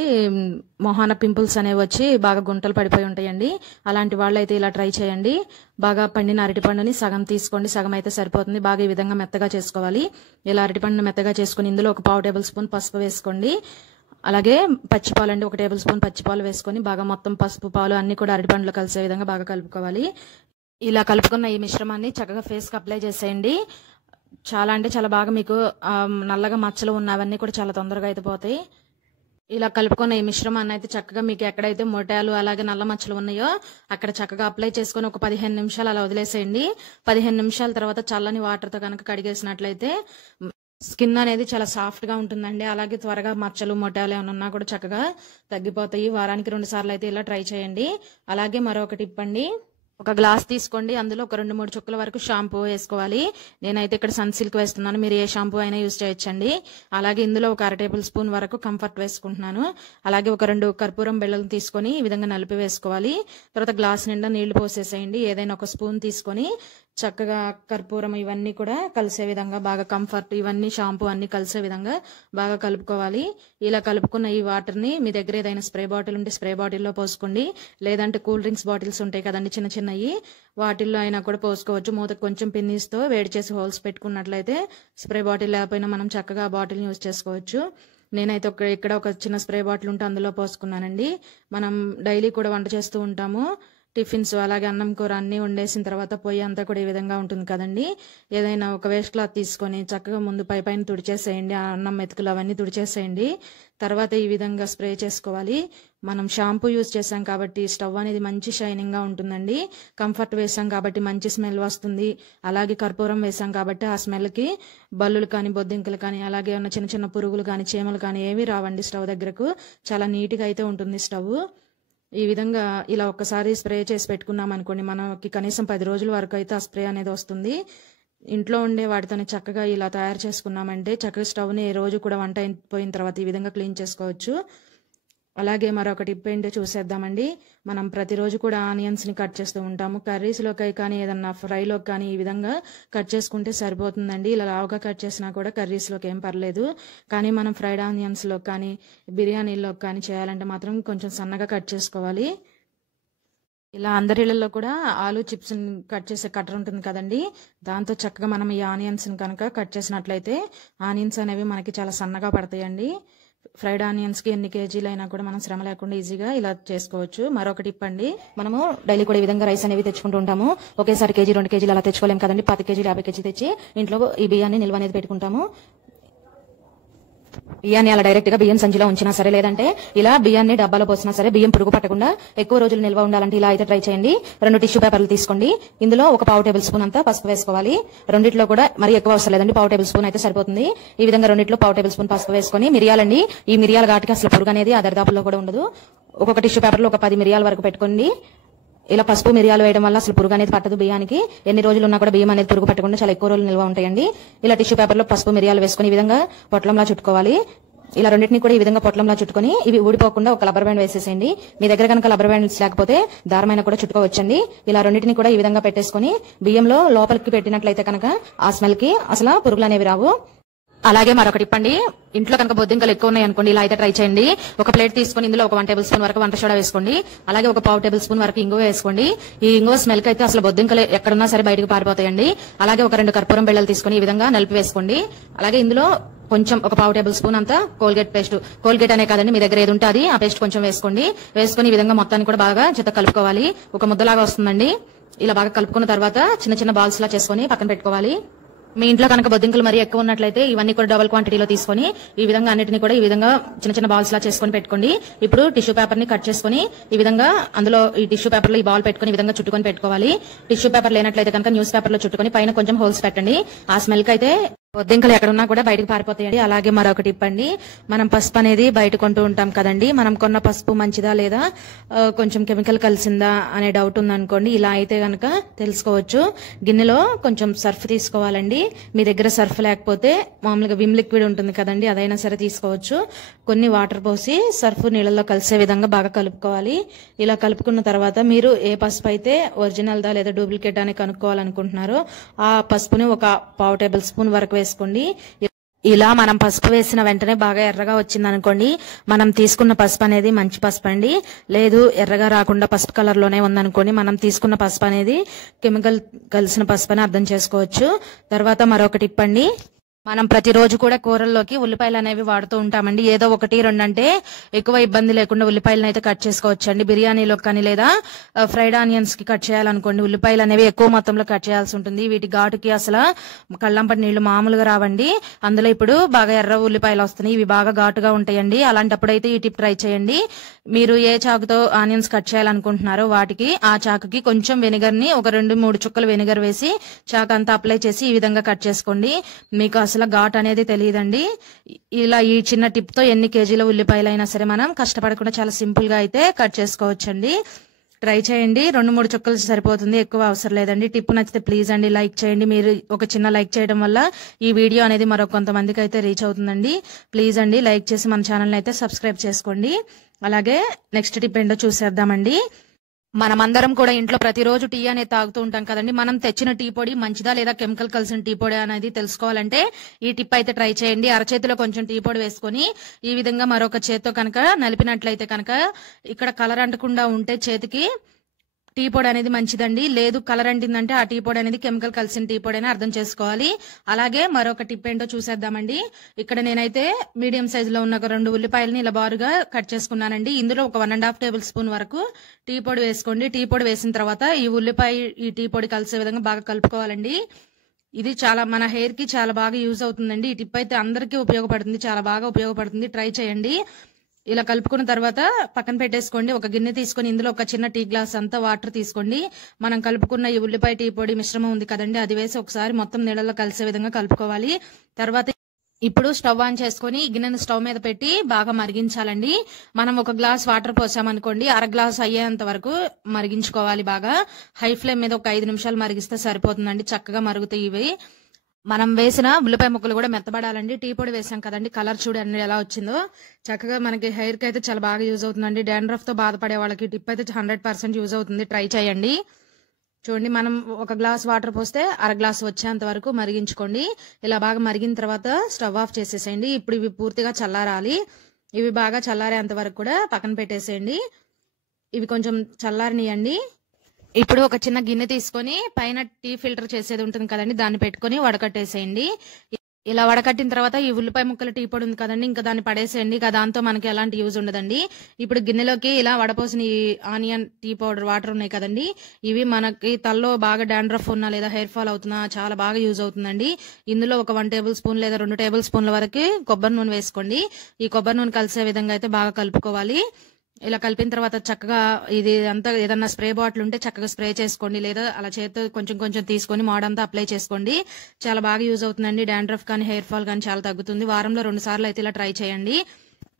మొహాన పింపుల్స్ అనేవి వచ్చి బాగా గుంటలు పడిపోయి ఉంటాయండి. అలాంటి వాళ్ళు అయితే ఇలా ట్రై చేయండి. బాగా పండిన అరటిపండుని సగం తీసుకోండి, సగం అయితే సరిపోతుంది. బాగా ఈ విధంగా మెత్తగా చేసుకోవాలి. ఇలా అరటిపండుని మెత్తగా చేసుకుని ఇందులో ఒక 1/2 టేబుల్ స్పూన్ పసుపు వేసుకోండి. అలాగే పచ్చిపాలు అండి, 1 టేబుల్ స్పూన్ పచ్చిపాలు వేసుకొని బాగా మొత్తం పసుపు పాలు అన్ని కూడా అరటిపండులో కలిసే విధంగా బాగా కలుపుకోవాలి. ఇలా కలుపుకున్న ఈ మిశ్రమాన్ని చక్కగా ఫేస్ కి అప్లై చేసేయండి. చాలా అంటే చాలా బాగా మీకు నల్లగా మచ్చలు ఉన్నవన్నీ కూడా చాలా తొందరగా అయితే పోతాయి. ఇలా కలుపుకున్న ఈ మిశ్రమాన్ని అయితే చక్కగా మీకు ఎక్కడైతే మొటాలు అలాగే నల్ల మచ్చలు ఉన్నాయో అక్కడ చక్కగా అప్లై చేసుకుని ఒక 15 నిమిషాలు అలా వదిలేసేయండి. 15 నిమిషాల తర్వాత చల్లని వాటర్ తో కనుక కడిగేసినట్లయితే స్కిన్ అనేది చాలా సాఫ్ట్ గా ఉంటుందండి. అలాగే త్వరగా మచ్చలు మొటాలు ఏమైనా ఉన్నా కూడా చక్కగా తగ్గిపోతాయి. వారానికి 2 సార్లు అయితే ఇలా ట్రై చేయండి. అలాగే మరొక టిప్ అండి, ఒక గ్లాస్ తీసుకోండి, అందులో ఒక 2-3 చుక్కల వరకు షాంపూ వేసుకోవాలి. నేనైతే ఇక్కడ సన్ సిల్క్ వేస్తున్నాను, మీరు ఏ షాంపూ అయినా యూజ్ చేయొచ్చండి. అలాగే ఇందులో ఒక 1/2 టేబుల్ స్పూన్ వరకు కంఫర్ట్ వేసుకుంటున్నాను. అలాగే ఒక 2 కర్పూరం బిళ్ళలు తీసుకొని ఈ విధంగా నలిపి వేసుకోవాలి. తర్వాత గ్లాస్ నిండా నీళ్లు పోసేసేయండి. ఏదైనా ఒక స్పూన్ తీసుకొని చక్కగా కర్పూరం ఇవన్నీ కూడా కలిసే విధంగా బాగా కంఫర్ట్ ఇవన్నీ షాంపూ అన్ని కలిసే విధంగా బాగా కలుపుకోవాలి. ఇలా కలుపుకున్న ఈ వాటర్ ని మీ దగ్గర ఏదైనా స్ప్రే బాటిల్ ఉంటే స్ప్రే బాటిల్లో పోసుకోండి. లేదంటే కూల్ డ్రింక్స్ బాటిల్స్ ఉంటాయి కదండి చిన్న చిన్నవి, వాటిల్లో అయినా కూడా పోసుకోవచ్చు. మూత కొంచెం పిన్నీస్ తో వేడి చేసి హోల్స్ పెట్టుకున్నట్లయితే స్ప్రే బాటిల్ లేకపోయినా మనం చక్కగా ఆ బాటిల్ యూజ్ చేసుకోవచ్చు. నేనైతే ఇక్కడ ఒక చిన్న స్ప్రే బాటిల్ ఉంటే అందులో పోసుకున్నానండి. మనం డైలీ కూడా వంట చేస్తూ ఉంటాము, టిఫిన్స్ అలాగే అన్నం కూర అన్ని వండేసిన తర్వాత పొయ్యి అంతా కూడా ఈ విధంగా ఉంటుంది కదండి. ఏదైనా ఒక వేస్ట్ క్లాత్ తీసుకొని చక్కగా ముందు పైన తుడిచేసేయండి, ఆ అన్నం మెతుకులు అవన్నీ తుడిచేసేయండి. తర్వాత ఈ విధంగా స్ప్రే చేసుకోవాలి. మనం షాంపూ యూజ్ చేసాం కాబట్టి స్టవ్ అనేది మంచి షైనింగ్ గా ఉంటుందండి. కంఫర్ట్ వేసాం కాబట్టి మంచి స్మెల్ వస్తుంది. అలాగే కర్పూరం వేసాం కాబట్టి ఆ స్మెల్ కి బల్లులు కానీ బొద్దింకలు కానీ అలాగే ఉన్న చిన్న చిన్న పురుగులు కానీ చీమలు కానీ ఏమీ రావండి స్టవ్ దగ్గరకు. చాలా నీట్ గా అయితే ఉంటుంది స్టవ్. ఈ విధంగా ఇలా ఒక్కసారి స్ప్రే చేసి పెట్టుకున్నాం అనుకోండి, మనకి కనీసం 10 రోజుల వరకు అయితే ఆ స్ప్రే అనేది వస్తుంది. ఇంట్లో ఉండే వాటితోనే చక్కగా ఇలా తయారు చేసుకున్నామంటే చక్కగా స్టవ్ ని ఏ రోజు కూడా వంట అయిపోయిన తర్వాత ఈ విధంగా క్లీన్ చేసుకోవచ్చు. అలాగే మరొక టిప్ ఏంటో చూసేద్దామండి. మనం ప్రతిరోజు కూడా ఆనియన్స్ ని కట్ చేస్తూ ఉంటాము. కర్రీస్ లోకి కానీ ఏదన్నా ఫ్రైలోకి కానీ ఈ విధంగా కట్ చేసుకుంటే సరిపోతుందండి. ఇలా లావుగా కట్ చేసినా కూడా కర్రీస్ లోకి ఏం పర్లేదు. కానీ మనం ఫ్రైడ్ ఆనియన్స్ లో కానీ బిర్యానీలోకి కానీ చేయాలంటే మాత్రం కొంచెం సన్నగా కట్ చేసుకోవాలి. ఇలా అందరి ఇళ్లలో కూడా ఆలు చిప్స్ కట్ చేసే కట్టర్ ఉంటుంది కదండి, దాంతో చక్కగా మనం ఈ ఆనియన్స్ కనుక కట్ చేసినట్లయితే ఆనియన్స్ అనేవి మనకి చాలా సన్నగా పడతాయండి. ఫ్రైడ్ ఆనియన్స్ కి ఎన్ని కేజీలు అయినా కూడా మనం శ్రమ లేకుండా ఈజీగా ఇలా చేసుకోవచ్చు. మరొక టిప్ అండి, మనము డైలీ కూడా ఈ విధంగా రైస్ అనేవి తెచ్చుకుంటూ ఉంటాము. ఒకేసారి 1-2 కేజీలు అలా తెచ్చుకోలేము కదండి. 10 కేజీలు 50 కేజీలు తెచ్చి ఇంట్లో ఈ బియ్యాన్ని నిల్వ అనేది పెట్టుకుంటాము. బియ్యాన్ని అలా డైరెక్ట్ గా బియ్యం సంచిలో ఉంచినా సరే, లేదంటే ఇలా బియ్యాన్ని డబ్బాలో పోసినా సరే, బియ్యం పురుగు పట్టకుండా ఎక్కువ రోజులు నిల్వ ఉండాలంటే ఇలా అయితే ట్రై చేయండి. 2 టిష్యూ పేపర్లు తీసుకోండి, ఇందులో ఒక 1/2 టేబుల్ స్పూన్ అంతా పసుపు వేసుకోవాలి. రెండిట్లో కూడా మరి ఎక్కువ అవసరం లేదండి, 1/2 టేబుల్ స్పూన్ అయితే సరిపోతుంది. ఈ విధంగా రెండిట్లో 1/2 టేబుల్ స్పూన్ పసుపు వేసుకొని మిరియాలండి, ఈ మిరియాల ఘాటుకి అసలు పురుగు అనేది ఆ దరిదాపుల్లో కూడా ఉండదు. ఒక్కొక్క టిష్యూ పేపర్లో ఒక 10 మిరియాల వరకు పెట్టుకోండి. ఇలా పసుపు మిరియాలు వేయడం వల్ల అసలు పురుగు అనేది పట్టదు బియ్యానికి. ఎన్ని రోజులు ఉన్నా కూడా బియ్యం అనేది పురుగు పట్టకుండా చాలా ఎక్కువ రోజులు నిల్వ ఉంటాయండి. ఇలా టిష్యూ పేపర్లో పసుపు మిరియాలు వేసుకుని ఈ విధంగా పొట్లంలా చుట్టుకోవాలి. ఇలా రెండింటిని కూడా ఈ విధంగా పొట్లంలా చుట్టుకొని ఇవి ఊడిపోకుండా ఒక రబ్బర్ బ్యాండ్ వేసేసేయండి. మీ దగ్గర కనుక రబ్బర్ బ్యాండ్స్ లేకపోతే దారమైన కూడా చుట్టుకోవచ్చండి. ఇలా రెండింటిని కూడా ఈ విధంగా పెట్టేసుకుని బియ్యంలో లోపలికి పెట్టినట్లయితే కనుక ఆ స్మెల్ కి అసలు పురుగులు అనేవి రావు. అలాగే మరొకటి ఇప్పండి, ఇంట్లో కనుక బొద్దింకలు ఎక్కువ ఉన్నాయి అనుకోండి, ఇలా అయితే ట్రై చేయండి. ఒక ప్లేట్ తీసుకుని ఇందులో ఒక 1 టేబుల్ స్పూన్ వరకు వంట సోడా వేసుకోండి. అలాగే ఒక 1/2 టేబుల్ స్పూన్ వరకు ఇంగువ వేసుకోండి. ఈ ఇంగువ స్మెల్ కి అయితే అసలు బొద్దింకలు ఎక్కడున్నా సరే బయటకు పారిపోతాయండి. అలాగే ఒక 2 కర్పూరం బిళ్ళలు తీసుకుని ఈ విధంగా నలిపి వేసుకోండి. అలాగే ఇందులో కొంచెం ఒక 1/2 టేబుల్ స్పూన్ అంతా కోల్గేట్ పేస్ట్, కోల్గేట్ అనే కాదండి మీ దగ్గర ఏది ఉంటే అది, ఆ పేస్ట్ కొంచెం వేసుకోండి. వేసుకుని ఈ విధంగా మొత్తాన్ని కూడా బాగా చిత్త కలుపుకోవాలి. ఒక ముద్దలాగా వస్తుందండి. ఇలా బాగా కలుపుకున్న తర్వాత చిన్న చిన్న బాల్స్ లా చేసుకుని పక్కన పెట్టుకోవాలి. మీ ఇంట్లో కనుక బొద్దింకలు మరీ ఎక్కువ ఉన్నట్లయితే ఇవన్నీ కూడా డబుల్ క్వాంటిటీలో తీసుకొని ఈ విధంగా అన్నిటిని కూడా ఈ విధంగా చిన్న చిన్న బాల్స్ లా చేసుకుని పెట్టుకోండి. ఇప్పుడు టిష్యూ పేపర్ ని కట్ చేసుకుని ఈ విధంగా అందులో ఈ టిష్యూ పేపర్ లో ఈ బాల్ పెట్టుకుని ఈ విధంగా చుట్టుకొని పెట్టుకోవాలి. టిష్యూ పేపర్ లేనట్లయితే కనుక న్యూస్ పేపర్ లో చుట్టుకొని పైన కొంచెం హోల్స్ పెట్టండి. ఆ స్మెల్ కి అయితే బొద్దింకలు ఎక్కడున్నా కూడా బయటకు పారిపోతాయండి. అలాగే మరొక టిప్ అండి, మనం పసుపు అనేది బయట కొంటూ ఉంటాం కదండి, మనం కొన్న పసుపు మంచిదా లేదా కొంచెం కెమికల్ కలిసిందా అనే డౌట్ ఉందనుకోండి, ఇలా అయితే గనక తెలుసుకోవచ్చు. గిన్నెలో కొంచెం సర్ఫ్ తీసుకోవాలండి. మీ దగ్గర సర్ఫ్ లేకపోతే మామూలుగా విమ్ లిక్విడ్ ఉంటుంది కదండి, అదైనా సరే తీసుకోవచ్చు. కొన్ని వాటర్ పోసి సర్ఫ్ నీళ్ళలో కలిసే విధంగా బాగా కలుపుకోవాలి. ఇలా కలుపుకున్న తర్వాత మీరు ఏ పసుపు అయితే ఒరిజినల్ దా లేదా డూప్లికేట్ అని కనుక్కోవాలనుకుంటున్నారో ఆ పసుపుని ఒక 1/2 టేబుల్ స్పూన్ వరకు వేసుకోండి. ఇలా మనం పసుపు వేసిన వెంటనే బాగా ఎర్రగా వచ్చింది అనుకోండి, మనం తీసుకున్న పసుపు అనేది మంచి పసుపు అండి. లేదు ఎర్రగా రాకుండా పసుపు కలర్ లోనే ఉందనుకోండి, మనం తీసుకున్న పసుపు అనేది కెమికల్ కలిసిన పసుపు అని అర్థం చేసుకోవచ్చు. తర్వాత మరొక టిప్ అండి, మనం ప్రతిరోజు కూడా కూరల్లోకి ఉల్లిపాయలు అనేవి వాడుతూ ఉంటామండి. ఏదో ఒకటి రెండు అంటే ఎక్కువ ఇబ్బంది లేకుండా ఉల్లిపాయలను అయితే కట్ చేసుకోవచ్చండి. బిర్యానీలో కానీ లేదా ఫ్రైడ్ ఆనియన్స్ కి కట్ చేయాలనుకోండి, ఉల్లిపాయలు అనేవి ఎక్కువ మొత్తంలో కట్ చేయాల్సి ఉంటుంది. వీటి ఘాటుకి అసలు కళ్ళంపటి నీళ్లు మామూలుగా రావండి. అందులో ఇప్పుడు బాగా ఎర్ర ఉల్లిపాయలు వస్తున్నాయి, ఇవి బాగా ఘాటుగా ఉంటాయండి. అలాంటప్పుడు అయితే ఈ టిప్ ట్రై చేయండి. మీరు ఏ చాకుతో ఆనియన్స్ కట్ చేయాలనుకుంటున్నారో వాటికి ఆ చాకుకి కొంచెం వెనిగర్ ని ఒక 2-3 చుక్కలు వెనిగర్ వేసి చాకు అంతా అప్లై చేసి ఈ విధంగా కట్ చేసుకోండి. మీకు అసలు ఘాట్ అనేది తెలియదండి. ఇలా ఈ చిన్న టిప్ తో ఎన్ని కేజీల ఉల్లిపాయలు అయినా సరే మనం కష్టపడకుండా చాలా సింపుల్ గా అయితే కట్ చేసుకోవచ్చండి. ట్రై చేయండి. 2-3 చుక్కలు సరిపోతుంది, ఎక్కువ అవసరం లేదండి. టిప్ నచ్చితే ప్లీజ్ అండి లైక్ చేయండి. మీరు ఒక చిన్న లైక్ చేయడం వల్ల ఈ వీడియో అనేది మరో కొంతమందికి అయితే రీచ్ అవుతుందండి. ప్లీజ్ అండి లైక్ చేసి మన ఛానల్ అయితే సబ్స్క్రైబ్ చేసుకోండి. అలాగే నెక్స్ట్ టిప్ ఏంటో చూసేద్దామండి. మనమందరం కూడా ఇంట్లో ప్రతిరోజు టీ అనేది తాగుతూ ఉంటాం కదండి. మనం తెచ్చిన టీ పొడి మంచిదా లేదా కెమికల్ కలిసిన టీ పొడి అనేది తెలుసుకోవాలంటే ఈ టిప్ అయితే ట్రై చేయండి. అరచేతిలో కొంచెం టీ పొడి వేసుకొని ఈ విధంగా మరొక చేత్తో కనుక నలిపినట్లయితే కనుక ఇక్కడ కలర్ అంటకుండా ఉంటే చేతికి టీ పొడి అనేది మంచిదండి. లేదు కలర్ అంటిందంటే ఆ టీ పొడి అనేది కెమికల్ కలిసిన టీ పొడి అని అర్థం చేసుకోవాలి. అలాగే మరొక టిప్ ఏంటో చూసేద్దామండి. ఇక్కడ నేనైతే మీడియం సైజ్ లో ఉన్న ఒక 2 ఉల్లిపాయలని ఇలా బారుగా కట్ చేసుకున్నానండి. ఇందులో ఒక 1.5 టేబుల్ స్పూన్ వరకు టీ పొడి వేసుకోండి. టీ పొడి వేసిన తర్వాత ఈ ఉల్లిపాయ ఈ టీ పొడి కలిసే విధంగా బాగా కలుపుకోవాలండి. ఇది చాలా మన హెయిర్ కి చాలా బాగా యూజ్ అవుతుందండి. ఈ టిప్ అయితే అందరికీ ఉపయోగపడుతుంది, చాలా బాగా ఉపయోగపడుతుంది. ట్రై చేయండి. ఇలా కలుపుకున్న తర్వాత పక్కన పెట్టేసుకోండి. ఒక గిన్నె తీసుకొని ఇందులో ఒక చిన్న టీ గ్లాస్ అంతా వాటర్ తీసుకోండి. మనం కలుపుకున్న ఈ ఉల్లిపాయ టీ పొడి మిశ్రమం ఉంది కదండి, అది వేసి ఒకసారి మొత్తం నీళ్ళలో కలిసే విధంగా కలుపుకోవాలి. తర్వాత ఇప్పుడు స్టవ్ ఆన్ చేసుకుని ఈ గిన్నెను స్టవ్ మీద పెట్టి బాగా మరిగించాలండి. మనం ఒక గ్లాస్ వాటర్ పోసామనుకోండి, 1/2 గ్లాస్ అయ్యేంత వరకు మరిగించుకోవాలి. బాగా హై ఫ్లేమ్ మీద ఒక 5 నిమిషాలు మరిగిస్తే సరిపోతుందండి. చక్కగా మరుగుతాయి ఇవి. మనం వేసిన ఉల్లిపాయ ముక్కలు కూడా మెత్తబడాలండి. టీ పొడి వేసాం కదండి, కలర్ చూడండి ఎలా వచ్చిందో. చక్కగా మనకి హెయిర్ కి అయితే చాలా బాగా యూజ్ అవుతుందండి. డాండ్రఫ్ తో బాధపడే వాళ్ళకి టిప్ అయితే 100% యూజ్ అవుతుంది. ట్రై చేయండి. చూడండి, మనం ఒక గ్లాస్ వాటర్ పోస్తే 1/2 గ్లాస్ వచ్చేంత వరకు మరిగించుకోండి. ఇలా బాగా మరిగిన తర్వాత స్టవ్ ఆఫ్ చేసేసేయండి. ఇప్పుడు ఇవి పూర్తిగా చల్లారాలి. ఇవి బాగా చల్లారేంత వరకు కూడా పక్కన పెట్టేసేయండి. ఇవి కొంచెం చల్లారనియండి. ఇప్పుడు ఒక చిన్న గిన్నె తీసుకొని పైన టీ ఫిల్టర్ చేసేది ఉంటుంది కదండి, దాన్ని పెట్టుకొని వడకట్టేసేయండి. ఇలా వడకట్టిన తర్వాత ఈ ఉల్లిపాయ ముక్కల టీ పొడి ఉంది కదండి, ఇంకా దాన్ని పడేసేయండి. దాంతో మనకి ఎలాంటి యూజ్ ఉండదండి. ఇప్పుడు గిన్నెలోకి ఇలా వడపోసిన ఈ ఆనియన్ టీ పౌడర్ వాటర్ ఉన్నాయి కదండి, ఇవి మనకి తల్లో బాగా డాండ్రఫ్ ఉన్నా లేదా హెయిర్ ఫాల్ అవుతున్నా చాలా బాగా యూజ్ అవుతుందండి. ఇందులో ఒక 1 టేబుల్ స్పూన్ లేదా 2 టేబుల్ స్పూన్ల వరకు కొబ్బరి నూనె వేసుకోండి. ఈ కొబ్బరి నూనె కలిసే విధంగా అయితే బాగా కలుపుకోవాలి. ఇలా కలిపిన తర్వాత చక్కగా ఇది అంతా ఏదన్నా స్ప్రే బాటిల్ ఉంటే చక్కగా స్ప్రే చేసుకోండి, లేదా అలా చేతితో కొంచెం కొంచెం తీసుకొని మోడంతా అప్లై చేసుకోండి. చాలా బాగా యూజ్ అవుతుందండి. డాండ్రఫ్ కానీ హెయిర్ ఫాల్ కానీ చాలా తగ్గుతుంది. వారంలో 2 సార్లు అయితే ఇలా ట్రై చేయండి.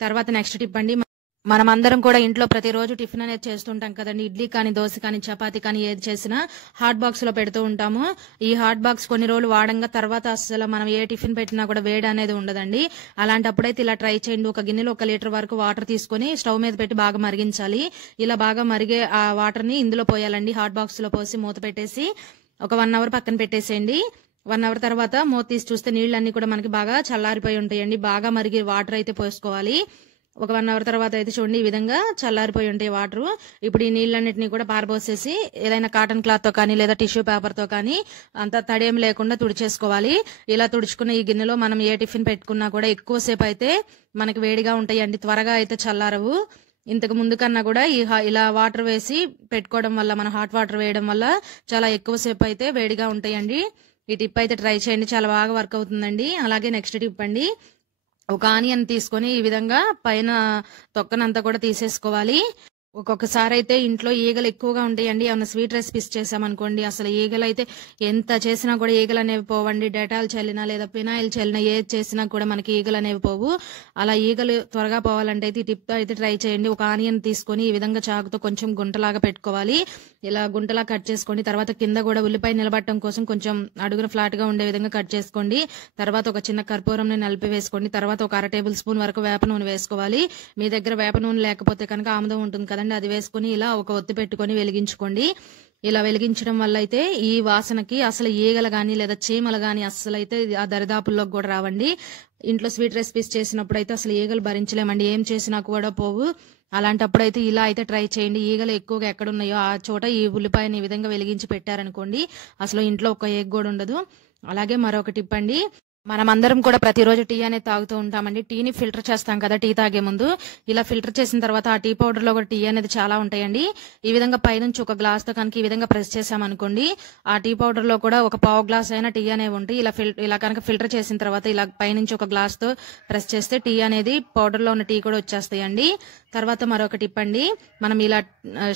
తర్వాత నెక్స్ట్ టిప్ అండి. మనం అందరం కూడా ఇంట్లో ప్రతిరోజు టిఫిన్ అనేది చేస్తుంటాం కదండి. ఇడ్లీ కానీ దోశ కానీ చపాతీ కానీ ఏది చేసినా హాట్ బాక్స్ లో పెడుతూ ఉంటాము. ఈ హాట్ బాక్స్ కొన్ని రోజులు వాడంగా తర్వాత అసలు మనం ఏ టిఫిన్ పెట్టినా కూడా వేడి అనేది ఉండదండి. అలాంటప్పుడైతే ఇలా ట్రై చేయండి. ఒక గిన్నెలో 1 లీటర్ వరకు వాటర్ తీసుకొని స్టవ్ మీద పెట్టి బాగా మరిగించాలి. ఇలా బాగా మరిగే ఆ వాటర్ ని ఇందులో పోయాలండి. హాట్ బాక్స్ లో పోసి మూత పెట్టేసి ఒక 1 అవర్ పక్కన పెట్టేసేయండి. 1 అవర్ తర్వాత మూత తీసి చూస్తే నీళ్ళన్నీ కూడా మనకి బాగా చల్లారిపోయి ఉంటాయండి. బాగా మరిగే వాటర్ అయితే పోసుకోవాలి. ఒక 1 అవర్ తర్వాత అయితే చూడండి ఈ విధంగా చల్లారిపోయి ఉంటాయి వాటర్. ఇప్పుడు ఈ నీళ్ళన్నిటినీ కూడా పారబోసేసి ఏదైనా కాటన్ క్లాత్ తో కానీ లేదా టిష్యూ పేపర్ తో కానీ అంత తడేం లేకుండా తుడిచేసుకోవాలి. ఇలా తుడుచుకున్న ఈ గిన్నెలో మనం ఏ టిఫిన్ పెట్టుకున్నా కూడా ఎక్కువసేపు అయితే మనకి వేడిగా ఉంటాయండి, త్వరగా అయితే చల్లారవు. ఇంతకు ముందు కన్నా కూడా ఇలా వాటర్ వేసి పెట్టుకోవడం వల్ల, మన హాట్ వాటర్ వేయడం వల్ల చాలా ఎక్కువసేపు అయితే వేడిగా ఉంటాయండి. ఈ టిప్ అయితే ట్రై చేయండి, చాలా బాగా వర్క్ అవుతుందండి. అలాగే నెక్స్ట్ టిప్ అండి. ఒక ఆనియన్ తీసుకొని ఈ విధంగా పైన తొక్కనంతా కూడా తీసేసుకోవాలి. ఒక్కొక్కసారి అయితే ఇంట్లో ఈగలు ఎక్కువగా ఉంటాయండి. ఏమైనా స్వీట్ రెసిపీస్ చేసామనుకోండి, అసలు ఈగలు అయితే ఎంత చేసినా కూడా ఈగలు అనేవి పోవండి. డెటాల్ చల్లినా లేదా ఫినాయిల్ చల్లినా ఏది చేసినా కూడా మనకి ఈగలు అనేవి పోవు. అలా ఈగలు త్వరగా పోవాలంటే అయితే ఈ టిప్ అయితే ట్రై చేయండి. ఒక ఆనియన్ తీసుకొని ఈ విధంగా చాకుతో కొంచెం గుంటలాగా పెట్టుకోవాలి. ఇలా గుంటలా కట్ చేసుకోండి. తర్వాత కింద కూడా ఉల్లిపాయ నిలబట్టడం కోసం కొంచెం అడుగున ఫ్లాట్ గా ఉండే విధంగా కట్ చేసుకోండి. తర్వాత ఒక చిన్న కర్పూరం నలిపి వేసుకోండి. తర్వాత ఒక 1/2 టేబుల్ స్పూన్ వరకు వేప నూనె వేసుకోవాలి. మీ దగ్గర వేప నూనె లేకపోతే కనుక ఆముదం ఉంటుంది కదండి, అది వేసుకుని ఇలా ఒక ఒత్తి పెట్టుకొని వెలిగించుకోండి. ఇలా వెలిగించడం వల్ల అయితే ఈ వాసనకి అసలు ఈగలు గాని లేదా చీమలు గాని అసలు అయితే ఆ దరిదాపుల్లోకి కూడా రావండి. ఇంట్లో స్వీట్ రెసిపీస్ చేసినప్పుడు అయితే అసలు ఈగలు భరించలేమండి, ఏం చేసినా కూడా పోవు. అలాంటప్పుడు అయితే ఇలా అయితే ట్రై చేయండి. ఈగలు ఎక్కువగా ఎక్కడున్నాయో ఆ చోట ఈ ఉల్లిపాయని ఈ విధంగా వెలిగించి పెట్టారనుకోండి, అసలు ఇంట్లో ఒక ఈగ కూడా ఉండదు. అలాగే మరొక టిప్ అండి. మనమందరం కూడా ప్రతిరోజు టీ అనేది తాగుతూ ఉంటామండి. టీని ఫిల్టర్ చేస్తాం కదా టీ తాగే ముందు. ఇలా ఫిల్టర్ చేసిన తర్వాత ఆ టీ పౌడర్ లో కూడా టీ అనేది చాలా ఉంటాయండి. ఈ విధంగా పైనుంచి ఒక గ్లాస్ తో కనుక ఈ విధంగా ప్రెస్ చేసామనుకోండి, ఆ టీ పౌడర్ లో కూడా ఒక పావు గ్లాస్ అయినా టీ అనేవి ఉంటాయి. ఇలా కనుక ఫిల్టర్ చేసిన తర్వాత ఇలా పైనుంచి ఒక గ్లాస్ తో ప్రెస్ చేస్తే టీ అనేది పౌడర్ లో ఉన్న టీ కూడా వచ్చేస్తాయండి. తర్వాత మరొక టిప్ అండి, మనం ఇలా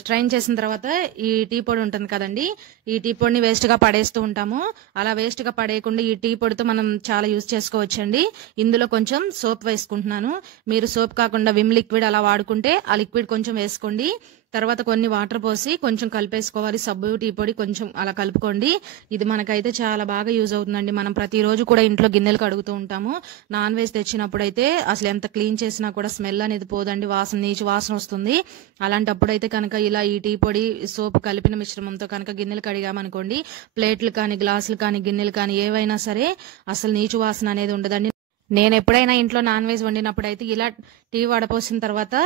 స్ట్రైన్ చేసిన తర్వాత ఈ టీ పొడి ఉంటుంది కదండి, ఈ టీ పొడిని వేస్ట్ గా పడేస్తూ ఉంటాము. అలా వేస్ట్ గా పడేయకుండా ఈ టీ పొడితో మనం చాలా యూజ్ చేసుకోవచ్చండి. ఇందులో కొంచెం సోప్ వేసుకుంటున్నాను. మీరు సోప్ కాకుండా విమ్ లిక్విడ్ అలా వాడుకుంటే ఆ లిక్విడ్ కొంచెం వేసుకోండి. తర్వాత కొన్ని వాటర్ పోసి కొంచెం కలిపేసుకోవాలి. సబ్బు టీ పొడి కొంచెం అలా కలుపుకోండి. ఇది మనకైతే చాలా బాగా యూజ్ అవుతుందండి. మనం ప్రతిరోజు కూడా ఇంట్లో గిన్నెలు కడుగుతూ ఉంటాము. నాన్ వెజ్ తెచ్చినప్పుడు అయితే అసలు ఎంత క్లీన్ చేసినా కూడా స్మెల్ అనేది పోదండి, నీచు వాసన వస్తుంది. అలాంటప్పుడు అయితే కనుక ఇలా ఈ టీ పొడి సోప్ కలిపిన మిశ్రమంతో కనుక గిన్నెలు కడిగామనుకోండి, ప్లేట్లు కానీ గ్లాసులు కానీ గిన్నెలు కానీ ఏవైనా సరే అసలు నీచు వాసన అనేది ఉండదండి. నేను ఎప్పుడైనా ఇంట్లో నాన్ వెజ్ వండినప్పుడు అయితే ఇలా టీ వడపోసిన తర్వాత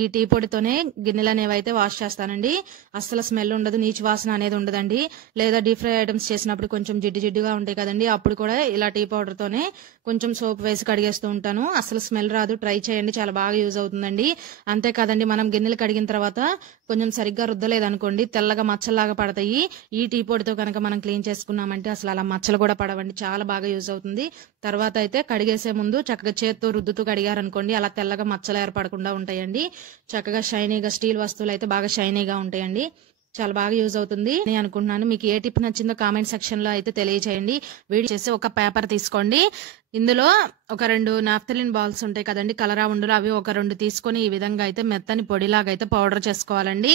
ఈ టీ పొడితోనే గిన్నెలు అనేవి అయితే వాష్ చేస్తానండి. అస్సలు స్మెల్ ఉండదు, నీచు వాసన అనేది ఉండదండి. లేదా డీప్ ఫ్రై ఐటమ్స్ చేసినప్పుడు కొంచెం జిడ్డుగా ఉంటాయి కదండి, అప్పుడు కూడా ఇలా టీ పౌడర్ తోనే కొంచెం సోప్ వేసి కడిగేస్తూ ఉంటాను. అసలు స్మెల్ రాదు, ట్రై చేయండి, చాలా బాగా యూజ్ అవుతుందండి. అంతేకాదండి, మనం గిన్నెలు కడిగిన తర్వాత కొంచెం సరిగ్గా రుద్దలేదనుకోండి, తెల్లగా మచ్చల్లాగా పడతాయి. ఈ టీ పొడితో కనుక మనం క్లీన్ చేసుకున్నామంటే అసలు అలా మచ్చలు కూడా పడవండి, చాలా బాగా యూజ్ అవుతుంది. తర్వాత అయితే కడిగేసే ముందు చక్కగా చేత్తో రుద్దుతూ కడిగారనుకోండి, అలా తెల్లగా మచ్చలు ఏర్పడకుండా ఉంటాయండి. చక్కగా షైనీగా, స్టీల్ వస్తువులు అయితే బాగా షైనీగా ఉంటాయండి. చాలా బాగా యూజ్ అవుతుంది అని అనుకుంటున్నాను. మీకు ఏ టిప్ నచ్చిందో కామెంట్ సెక్షన్ లో అయితే తెలియచేయండి. వీడియో చేసి ఒక పేపర్ తీసుకోండి, ఇందులో ఒక 2 నాఫ్థలిన్ బాల్స్ ఉంటాయి కదండి, కలరా ఉండలు, అవి ఒక 2 తీసుకొని ఈ విధంగా అయితే మెత్తని పొడిలాగా అయితే పౌడర్ చేసుకోవాలండి.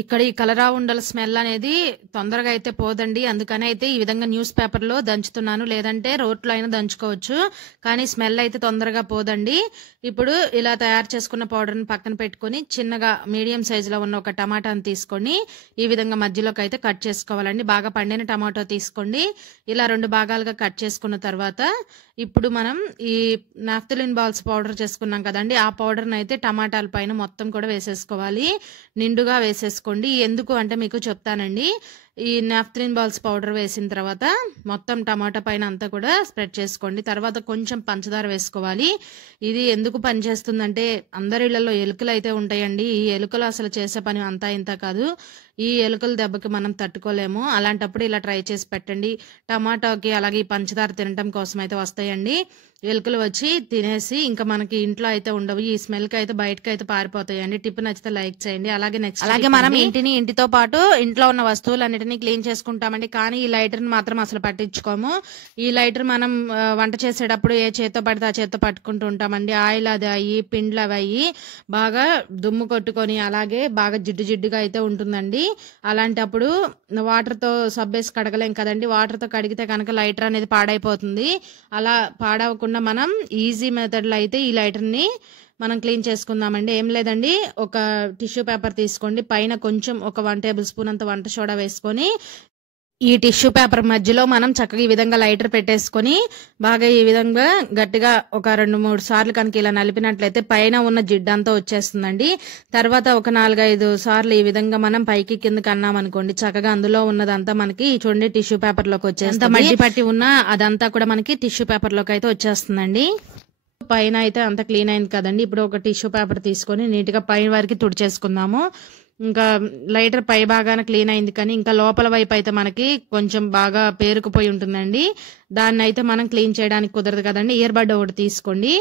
ఇక్కడ ఈ కలరా ఉండల స్మెల్ అనేది తొందరగా అయితే పోదండి, అందుకని అయితే ఈ విధంగా న్యూస్ పేపర్ లో దంచుతున్నాను. లేదంటే రోట్లో అయినా దంచుకోవచ్చు, కానీ స్మెల్ అయితే తొందరగా పోదండి. ఇప్పుడు ఇలా తయారు చేసుకున్న పౌడర్ ని పక్కన పెట్టుకుని చిన్నగా మీడియం సైజ్ లో ఉన్న ఒక టమాటాని తీసుకొని ఈ విధంగా మధ్యలోకి అయితే కట్ చేసుకోవాలండి. బాగా పండిన టమాటో తీసుకోండి. ఇలా 2 భాగాలుగా కట్ చేసుకున్న తర్వాత ఇప్పుడు మనం ఈ నాఫ్థలిన్ బాల్స్ పౌడర్ చేసుకున్నాం కదండి, ఆ పౌడర్ ని అయితే టమాటాల పైన మొత్తం కూడా వేసేసుకోవాలి, నిండుగా వేసేసుకోవాలి. ఎందుకు అంటే మీకు చెప్తానండి. ఈ నాఫ్థలిన్ బాల్స్ పౌడర్ వేసిన తర్వాత మొత్తం టమాటా పైన అంతా కూడా స్ప్రెడ్ చేసుకోండి. తర్వాత కొంచెం పంచదార వేసుకోవాలి. ఇది ఎందుకు పనిచేస్తుందంటే అందరి ఇళ్లలో ఎలుకలు అయితే ఉంటాయండి. ఈ ఎలుకలు అసలు చేసే పని అంతా ఇంత కాదు. ఈ ఎలుకల దెబ్బకి మనం తట్టుకోలేము. అలాంటప్పుడు ఇలా ట్రై చేసి పెట్టండి. టమాటాకి అలాగే ఈ పంచదార తినటం కోసం అయితే వస్తాయండి. ఎలుకలు వచ్చి తినేసి ఇంకా మనకి ఇంట్లో అయితే ఉండవు. ఈ స్మెల్ కి అయితే బయటకు అయితే పారిపోతాయండి. టిప్ నచ్చితే లైక్ చేయండి. అలాగే మనం ఇంటితో పాటు ఇంట్లో ఉన్న వస్తువులన్నిటిని క్లీన్ చేసుకుంటామండి. కానీ ఈ లైటర్ ని మాత్రం అసలు పట్టించుకోము. ఈ లైటర్ మనం వంట చేసేటప్పుడు ఏ చేత్తో పడితే ఆ చేత్తో పట్టుకుంటూ ఉంటామండి. ఆయిల్ అది అయ్యి, పిండ్లు అవి అయ్యి బాగా దుమ్ము కొట్టుకొని అలాగే బాగా జిడ్డుగా అయితే ఉంటుందండి. అలాంటప్పుడు వాటర్ తో సబ్బేసి కడగలేం కదండి. వాటర్ తో కడిగితే కనుక లైటర్ అనేది పాడైపోతుంది. అలా పాడవకుండా మనం ఈజీ మెథడ్ లో అయితే ఈ లైటర్ ని మనం క్లీన్ చేసుకుందామండి. ఏం లేదండి, ఒక టిష్యూ పేపర్ తీసుకోండి, పైన కొంచెం ఒక 1 టేబుల్ స్పూన్ అంత వంట సోడా వేసుకొని ఈ టిష్యూ పేపర్ మధ్యలో మనం చక్కగా ఈ విధంగా లైటర్ పెట్టేసుకొని బాగా ఈ విధంగా గట్టిగా ఒక 2-3 సార్లు కనుక ఇలా నలిపినట్లయితే పైన ఉన్న జిడ్డంతా వచ్చేస్తుందండి. తర్వాత ఒక 4-5 సార్లు ఈ విధంగా మనం పైకి కిందకి అన్నామనుకోండి, చక్కగా అందులో ఉన్నదంతా మనకి చూడండి టిష్యూ పేపర్ లోకి వచ్చేస్తుంది. మడ్డి పట్టి ఉన్న అదంతా కూడా మనకి టిష్యూ పేపర్ లోకి అయితే వచ్చేస్తుందండి. పైన అయితే అంత క్లీన్ అయింది కదండి. ఇప్పుడు ఒక టిష్యూ పేపర్ తీసుకొని నీట్ గా పైన వరకు తుడిచేసుకుందాము. ఇంకా లైటర్ పై భాగాన క్లీన్ అయింది, కానీ ఇంకా లోపల వైపు అయితే మనకి కొంచెం బాగా పేరుకుపోయి ఉంటుందండి. దాన్ని అయితే మనం క్లీన్ చేయడానికి కుదరదు కదండి. ఇయర్ బడ్ ఒకటి తీసుకోండి.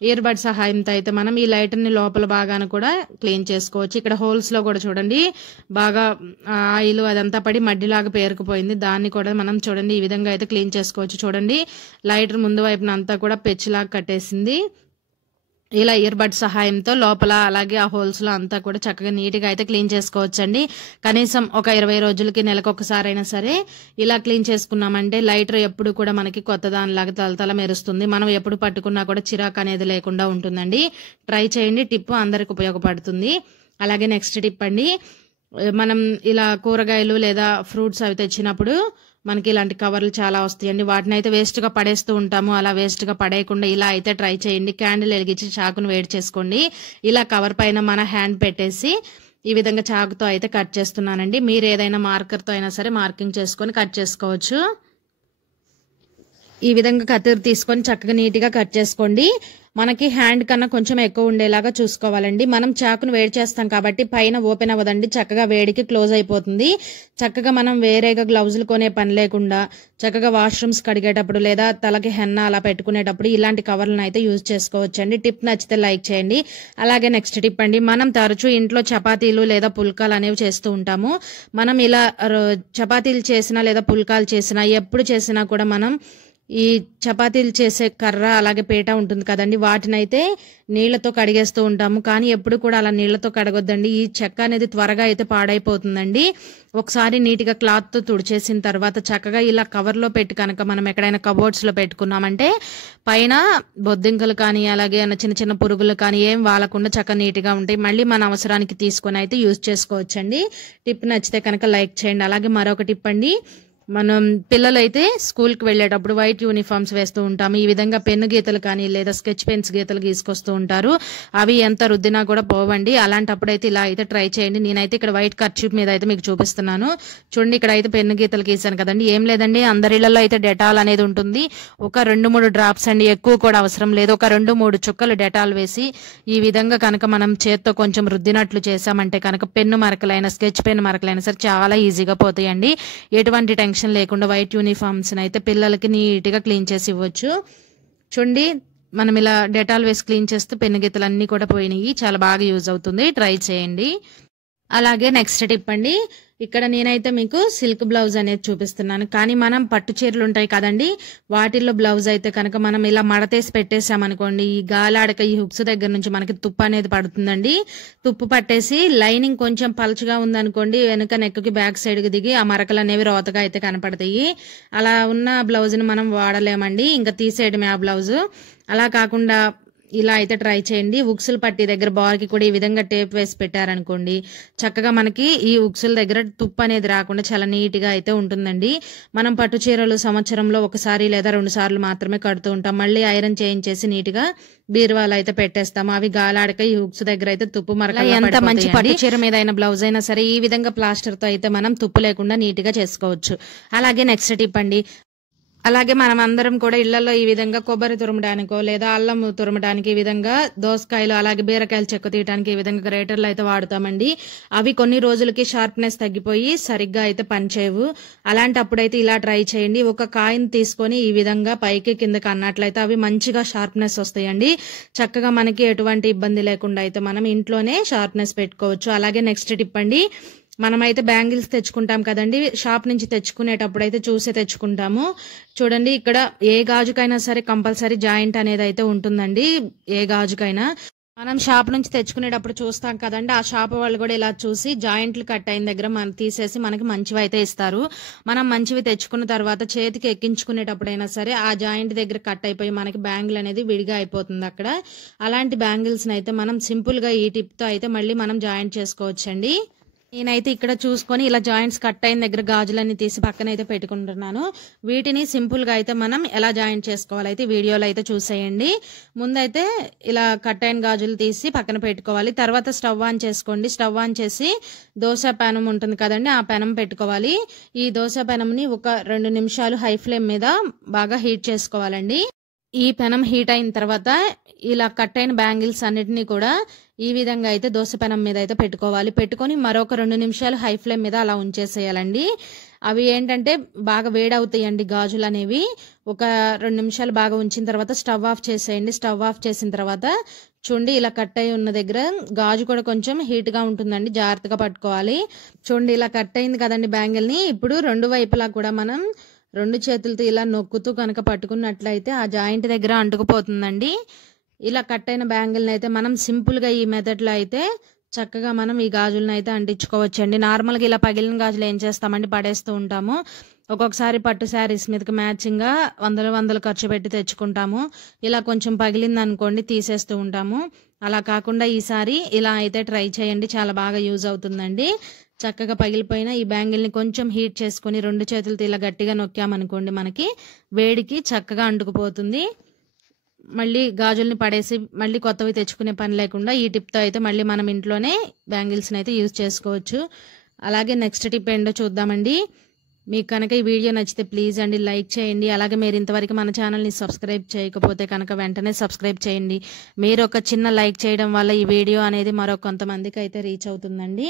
ఇయర్ బడ్ సహాయంతో అయితే మనం ఈ లైటర్ ని లోపల భాగాన కూడా క్లీన్ చేసుకోవచ్చు. ఇక్కడ హోల్స్ లో కూడా చూడండి బాగా ఆయిల్ అదంతా పడి మడ్డిలాగా పేరుకుపోయింది. దాన్ని కూడా మనం చూడండి ఈ విధంగా అయితే క్లీన్ చేసుకోవచ్చు. చూడండి లైటర్ ముందు వైపున అంతా కూడా పెచ్చులాగా కట్టేసింది. ఇలా ఇయర్ బడ్ సహాయంతో లోపల అలాగే ఆ హోల్స్ లో అంతా కూడా చక్కగా నీట్ గా అయితే క్లీన్ చేసుకోవచ్చండి. కనీసం ఒక 20 రోజులకి నెలకు ఒకసారి అయినా సరే ఇలా క్లీన్ చేసుకున్నామంటే లైటర్ ఎప్పుడు కూడా మనకి కొత్త దానిలాగా తలతల మెరుస్తుంది. మనం ఎప్పుడు పట్టుకున్నా కూడా చిరాకు అనేది లేకుండా ఉంటుందండి. ట్రై చేయండి, టిప్ అందరికి ఉపయోగపడుతుంది. అలాగే నెక్స్ట్ టిప్ అండి, మనం ఇలా కూరగాయలు లేదా ఫ్రూట్స్ అవి తెచ్చినప్పుడు మనకి ఇలాంటి కవర్లు చాలా వస్తాయండి. వాటిని అయితే వేస్ట్ గా పడేస్తూ ఉంటాము. అలా వేస్ట్ గా పడేయకుండా ఇలా అయితే ట్రై చేయండి. క్యాండిల్ వెలిగించి చాకును వేడి చేసుకోండి. ఇలా కవర్ పైన మన హ్యాండ్ పెట్టేసి ఈ విధంగా చాకుతో అయితే కట్ చేస్తున్నానండి. మీరు ఏదైనా మార్కర్ తో అయినా సరే మార్కింగ్ చేసుకొని కట్ చేసుకోవచ్చు. ఈ విధంగా కత్తిరి తీసుకొని చక్కగా నీట్ గా కట్ చేసుకోండి. మనకి హ్యాండ్ కన్నా కొంచెం ఎక్కువ ఉండేలాగా చూసుకోవాలండి. మనం చాకును వేడి చేస్తాం కాబట్టి పైన ఓపెన్ అవ్వదండి, చక్కగా వేడికి క్లోజ్ అయిపోతుంది. చక్కగా మనం వేరేగా గ్లౌజులు కొనే పని లేకుండా చక్కగా వాష్రూమ్స్ కడిగేటప్పుడు లేదా తలకి హెన్న అలా పెట్టుకునేటప్పుడు ఇలాంటి కవర్లను అయితే యూజ్ చేసుకోవచ్చండి. టిప్ నచ్చితే లైక్ చేయండి. అలాగే నెక్స్ట్ టిప్ అండి, మనం తరచూ ఇంట్లో చపాతీలు లేదా పుల్కాలు అనేవి చేస్తూ ఉంటాము. మనం ఇలా చపాతీలు చేసినా లేదా పుల్కాలు చేసినా ఎప్పుడు చేసినా కూడా మనం ఈ చపాతీలు చేసే కర్ర అలాగే పీట ఉంటుంది కదండి, వాటినైతే నీళ్లతో కడిగేస్తూ ఉంటాము. కానీ ఎప్పుడు కూడా అలా నీళ్లతో కడగొద్దండి. ఈ చెక్క అనేది త్వరగా అయితే పాడైపోతుందండి. ఒకసారి నీట్గా క్లాత్ తో తుడిచేసిన తర్వాత చక్కగా ఇలా కవర్ లో పెట్టి కనుక మనం ఎక్కడైనా కబోర్డ్స్ లో పెట్టుకున్నామంటే పైన బొద్దింకలు కానీ అలాగే చిన్న చిన్న పురుగులు కానీ ఏం వాలకుండా చక్కగా నీట్గా ఉంటాయి. మళ్ళీ మన అవసరానికి తీసుకొని అయితే యూజ్ చేసుకోవచ్చండి. టిప్ నచ్చితే కనుక లైక్ చేయండి. అలాగే మరొక టిప్ అండి, మనం పిల్లలైతే స్కూల్ కి వెళ్లేటప్పుడు వైట్ యూనిఫామ్స్ వేస్తూ ఉంటాము. ఈ విధంగా పెన్ను గీతలు కానీ లేదా స్కెచ్ పెన్స్ గీతలు గీసుకొస్తూ ఉంటారు. అవి ఎంత రుద్దినా కూడా పోవండి. అలాంటప్పుడు అయితే ఇలా అయితే ట్రై చేయండి. నేనైతే ఇక్కడ వైట్ కర్చీఫ్ మీద అయితే మీకు చూపిస్తున్నాను. చూడండి, ఇక్కడ అయితే పెన్ను గీతలు గీసాను కదండి. ఏం లేదండి, అందరిళ్లలో అయితే డెటాల్ అనేది ఉంటుంది. ఒక 2-3 డ్రాప్స్ అండి, ఎక్కువ కూడా అవసరం లేదు. ఒక 2-3 చుక్కలు డెటాల్ వేసి ఈ విధంగా కనుక మనం చేత్తో కొంచెం రుద్దినట్లు చేసామంటే కనుక పెన్ను మరకలైనా స్కెచ్ పెన్ మరకలైనా సరే చాలా ఈజీగా పోతాయండి. ఎటువంటి టెన్షన్ లేకుండా వైట్ యూనిఫామ్స్ అయితే పిల్లలకి నీట్ గా క్లీన్ చేసి ఇవ్వచ్చు. చూడండి, మనం ఇలా డెటాల్ వేసి క్లీన్ చేస్తే పెన్ను గీతలు అన్ని కూడా పోయినాయి. చాలా బాగా యూజ్ అవుతుంది, ట్రై చేయండి. అలాగే నెక్స్ట్ టిప్ అండి, ఇక్కడ నేనైతే మీకు సిల్క్ బ్లౌజ్ అనేది చూపిస్తున్నాను. కానీ మనం పట్టు చీరలు ఉంటాయి కదండి, వాటిల్లో బ్లౌజ్ అయితే కనుక మనం ఇలా మడతేసి పెట్టేసామనుకోండి, ఈ గాలాడక ఈ హుక్స్ దగ్గర నుంచి మనకి తుప్పు అనేది పడుతుందండి. తుప్పు పట్టేసి లైనింగ్ కొంచెం పలుచగా ఉందనుకోండి, వెనుక నెక్కి బ్యాక్ సైడ్ కి దిగి ఆ మరకలు అనేవి రోతగా అయితే కనపడతాయి. అలా ఉన్న బ్లౌజ్ ని మనం వాడలేమండి, ఇంకా తీసేయడమే ఆ బ్లౌజ్. అలా కాకుండా ఇలా అయితే ట్రై చేయండి. ఉక్సులు పట్టి దగ్గర బార్కి కూడా ఈ విధంగా టేప్ వేసి పెట్టారనుకోండి, చక్కగా మనకి ఈ ఉక్సుల దగ్గర తుప్పు అనేది రాకుండా చాలా నీట్ గా అయితే ఉంటుందండి. మనం పట్టు చీరలు సంవత్సరంలో ఒకసారి లేదా 2 సార్లు మాత్రమే కడుతూ ఉంటాం. మళ్ళీ ఐరన్ చేయించేసి నీట్ గా బీరువాలు అయితే పెట్టేస్తాము. అవి గాలాడక ఈ హుక్స్ దగ్గర అయితే తుప్పు మరకలు ఎంత మంచి పట్టు చీర మీద అయిన బ్లౌజ్ అయినా సరే ఈ విధంగా ప్లాస్టర్ తో అయితే మనం తుప్పు లేకుండా నీట్ గా చేసుకోవచ్చు. అలాగే నెక్స్ట్ టిప్ అండి, అలాగే మనం అందరం కూడా ఇళ్లలో ఈ విధంగా కొబ్బరి తురమడానికో లేదా అల్లం తురమడానికి ఈ విధంగా దోసకాయలు అలాగే బీరకాయలు చెక్క తీయడానికి ఈ విధంగా గ్రేటర్లు అయితే వాడుతామండి. అవి కొన్ని రోజులకి షార్ప్నెస్ తగ్గిపోయి సరిగ్గా అయితే పనిచేయవు. అలాంటప్పుడైతే ఇలా ట్రై చేయండి. ఒక కాయిన్ తీసుకొని ఈ విధంగా పైకి కిందకి అన్నట్లయితే అవి మంచిగా షార్ప్నెస్ వస్తాయండి. చక్కగా మనకి ఎటువంటి ఇబ్బంది లేకుండా అయితే మనం ఇంట్లోనే షార్ప్నెస్ పెట్టుకోవచ్చు. అలాగే నెక్స్ట్ టిప్ అండి, మనమైతే బ్యాంగిల్స్ తెచ్చుకుంటాం కదండి, షాప్ నుంచి తెచ్చుకునేటప్పుడు అయితే చూసే తెచ్చుకుంటాము. చూడండి, ఇక్కడ ఏ గాజుకైనా సరే కంపల్సరీ జాయింట్ అనేది అయితే ఉంటుందండి. ఏ గాజుకైనా మనం షాప్ నుంచి తెచ్చుకునేటప్పుడు చూస్తాం కదండి, ఆ షాప్ వాళ్ళు కూడా ఇలా చూసి జాయింట్లు కట్ అయిన దగ్గర మనం తీసేసి మనకి మంచివి అయితే ఇస్తారు. మనం మంచివి తెచ్చుకున్న తర్వాత చేతికి ఎక్కించుకునేటప్పుడైనా సరే ఆ జాయింట్ దగ్గర కట్ అయిపోయి మనకి బ్యాంగిల్ అనేది విడిగా అయిపోతుంది అక్కడ. అలాంటి బ్యాంగిల్స్ అయితే మనం సింపుల్ గా ఈ టిప్ తో అయితే మళ్ళీ మనం జాయింట్ చేసుకోవచ్చండి. నేనైతే ఇక్కడ చూసుకొని ఇలా జాయింట్స్ కట్ అయిన దగ్గర గాజులన్నీ తీసి పక్కన అయితే పెట్టుకుంటున్నాను. వీటిని సింపుల్ గా అయితే మనం ఎలా జాయింట్ చేసుకోవాలైతే వీడియోలో అయితే చూసేయండి. ముందైతే ఇలా కట్ అయిన గాజులు తీసి పక్కన పెట్టుకోవాలి. తర్వాత స్టవ్ ఆన్ చేసుకోండి. స్టవ్ ఆన్ చేసి దోశ పెనం ఉంటుంది కదండి, ఆ పెనం పెట్టుకోవాలి. ఈ దోశ పెనంని ఒక 2 నిమిషాలు హై ఫ్లేమ్ మీద బాగా హీట్ చేసుకోవాలండి. ఈ పెనం హీట్ అయిన తర్వాత ఇలా కట్ అయిన బ్యాంగిల్స్ అన్నిటినీ కూడా ఈ విధంగా అయితే దోశ పెనం మీద అయితే పెట్టుకోవాలి. పెట్టుకొని మరొక 2 నిమిషాలు హై ఫ్లేమ్ మీద అలా ఉంచేసేయాలండి. అవి ఏంటంటే బాగా వేడవుతాయండి గాజులు అనేవి. ఒక 2 నిమిషాలు బాగా ఉంచిన తర్వాత స్టవ్ ఆఫ్ చేసేయండి. స్టవ్ ఆఫ్ చేసిన తర్వాత చూడండి, ఇలా కట్ అయి ఉన్న దగ్గర గాజు కూడా కొంచెం హీట్ గా ఉంటుందండి, జాగ్రత్తగా పట్టుకోవాలి. చూడండి, ఇలా కట్ అయింది కదండి బ్యాంగిల్ ని. ఇప్పుడు 2 వైపులా కూడా మనం 2 చేతులతో ఇలా నొక్కుతూ కనుక పట్టుకున్నట్లయితే ఆ జాయింట్ దగ్గర అంటుకుపోతుందండి. ఇలా కట్ అయిన బ్యాంగిల్ని అయితే మనం సింపుల్ గా ఈ మెథడ్ లో అయితే చక్కగా మనం ఈ గాజులను అయితే అంటించుకోవచ్చండి. నార్మల్ గా ఇలా పగిలిన గాజులు ఏం చేస్తామండి, పడేస్తూ ఉంటాము. ఒక్కొక్కసారి పట్టు శారీస్ మీదకి మ్యాచింగ్ గా వందలు ఖర్చు పెట్టి తెచ్చుకుంటాము. ఇలా కొంచెం పగిలింది అనుకోండి తీసేస్తూ ఉంటాము. అలా కాకుండా ఈసారి ఇలా అయితే ట్రై చేయండి, చాలా బాగా యూజ్ అవుతుందండి. చక్కగా పగిలిపోయిన ఈ బ్యాంగిల్ ని కొంచెం హీట్ చేసుకుని 2 చేతులతో ఇలా గట్టిగా నొక్కామనుకోండి, మనకి వేడికి చక్కగా అంటుకుపోతుంది. మళ్ళీ గాజుల్ని పడేసి మళ్ళీ కొత్తవి తెచ్చుకునే పని లేకుండా ఈ టిప్ తో అయితే మళ్ళీ మనం ఇంట్లోనే బ్యాంగిల్స్ అయితే యూజ్ చేసుకోవచ్చు. అలాగే నెక్స్ట్ టిప్ ఏంటో చూద్దామండి. మీకు కనుక ఈ వీడియో నచ్చితే ప్లీజ్ అండి లైక్ చేయండి. అలాగే మీరు ఇంతవరకు మన ఛానల్ని సబ్స్క్రైబ్ చేయకపోతే కనుక వెంటనే సబ్స్క్రైబ్ చేయండి. మీరు ఒక చిన్న లైక్ చేయడం వల్ల ఈ వీడియో అనేది మరో కొంతమందికి అయితే రీచ్ అవుతుందండి.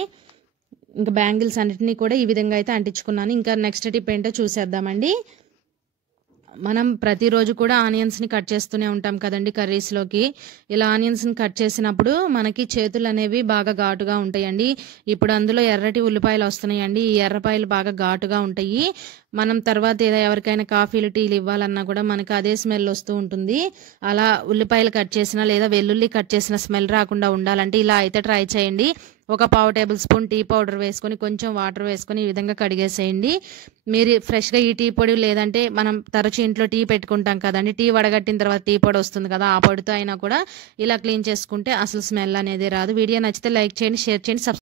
ఇంకా బ్యాంగిల్స్ అన్నిటినీ కూడా ఈ విధంగా అయితే అంటించుకున్నాను. ఇంకా నెక్స్ట్ టిప్ ఏంటో చూసేద్దామండి. మనం ప్రతిరోజు కూడా ఆనియన్స్ని కట్ చేస్తూనే ఉంటాం కదండి కర్రీస్లోకి. ఇలా ఆనియన్స్ని కట్ చేసినప్పుడు మనకి చేతులు అనేవి బాగా ఘాటుగా ఉంటాయండి. ఇప్పుడు అందులో ఎర్రటి ఉల్లిపాయలు వస్తున్నాయండి. ఈ ఎర్రపాయలు బాగా ఘాటుగా ఉంటాయి. మనం తర్వాత ఎవరికైనా కాఫీలు టీలు ఇవ్వాలన్నా కూడా మనకి అదే స్మెల్ వస్తూ ఉంటుంది. అలా ఉల్లిపాయలు కట్ చేసినా లేదా వెల్లుల్లి కట్ చేసిన స్మెల్ రాకుండా ఉండాలంటే ఇలా అయితే ట్రై చేయండి. ఒక 1/2 టేబుల్ స్పూన్ టీ పౌడర్ వేసుకొని కొంచెం వాటర్ వేసుకొని ఈ విధంగా కడిగేసేయండి. మీరు ఫ్రెష్గా ఈ టీ పొడి లేదంటే మనం తరచు ఇంట్లో టీ పెట్టుకుంటాం కదండి, టీ వడగట్టిన తర్వాత టీ పొడి వస్తుంది కదా, ఆ పొడితో అయినా కూడా ఇలా క్లీన్ చేసుకుంటే అసలు స్మెల్ అనేది రాదు. వీడియో నచ్చితే లైక్ చేయండి, షేర్ చేయండి,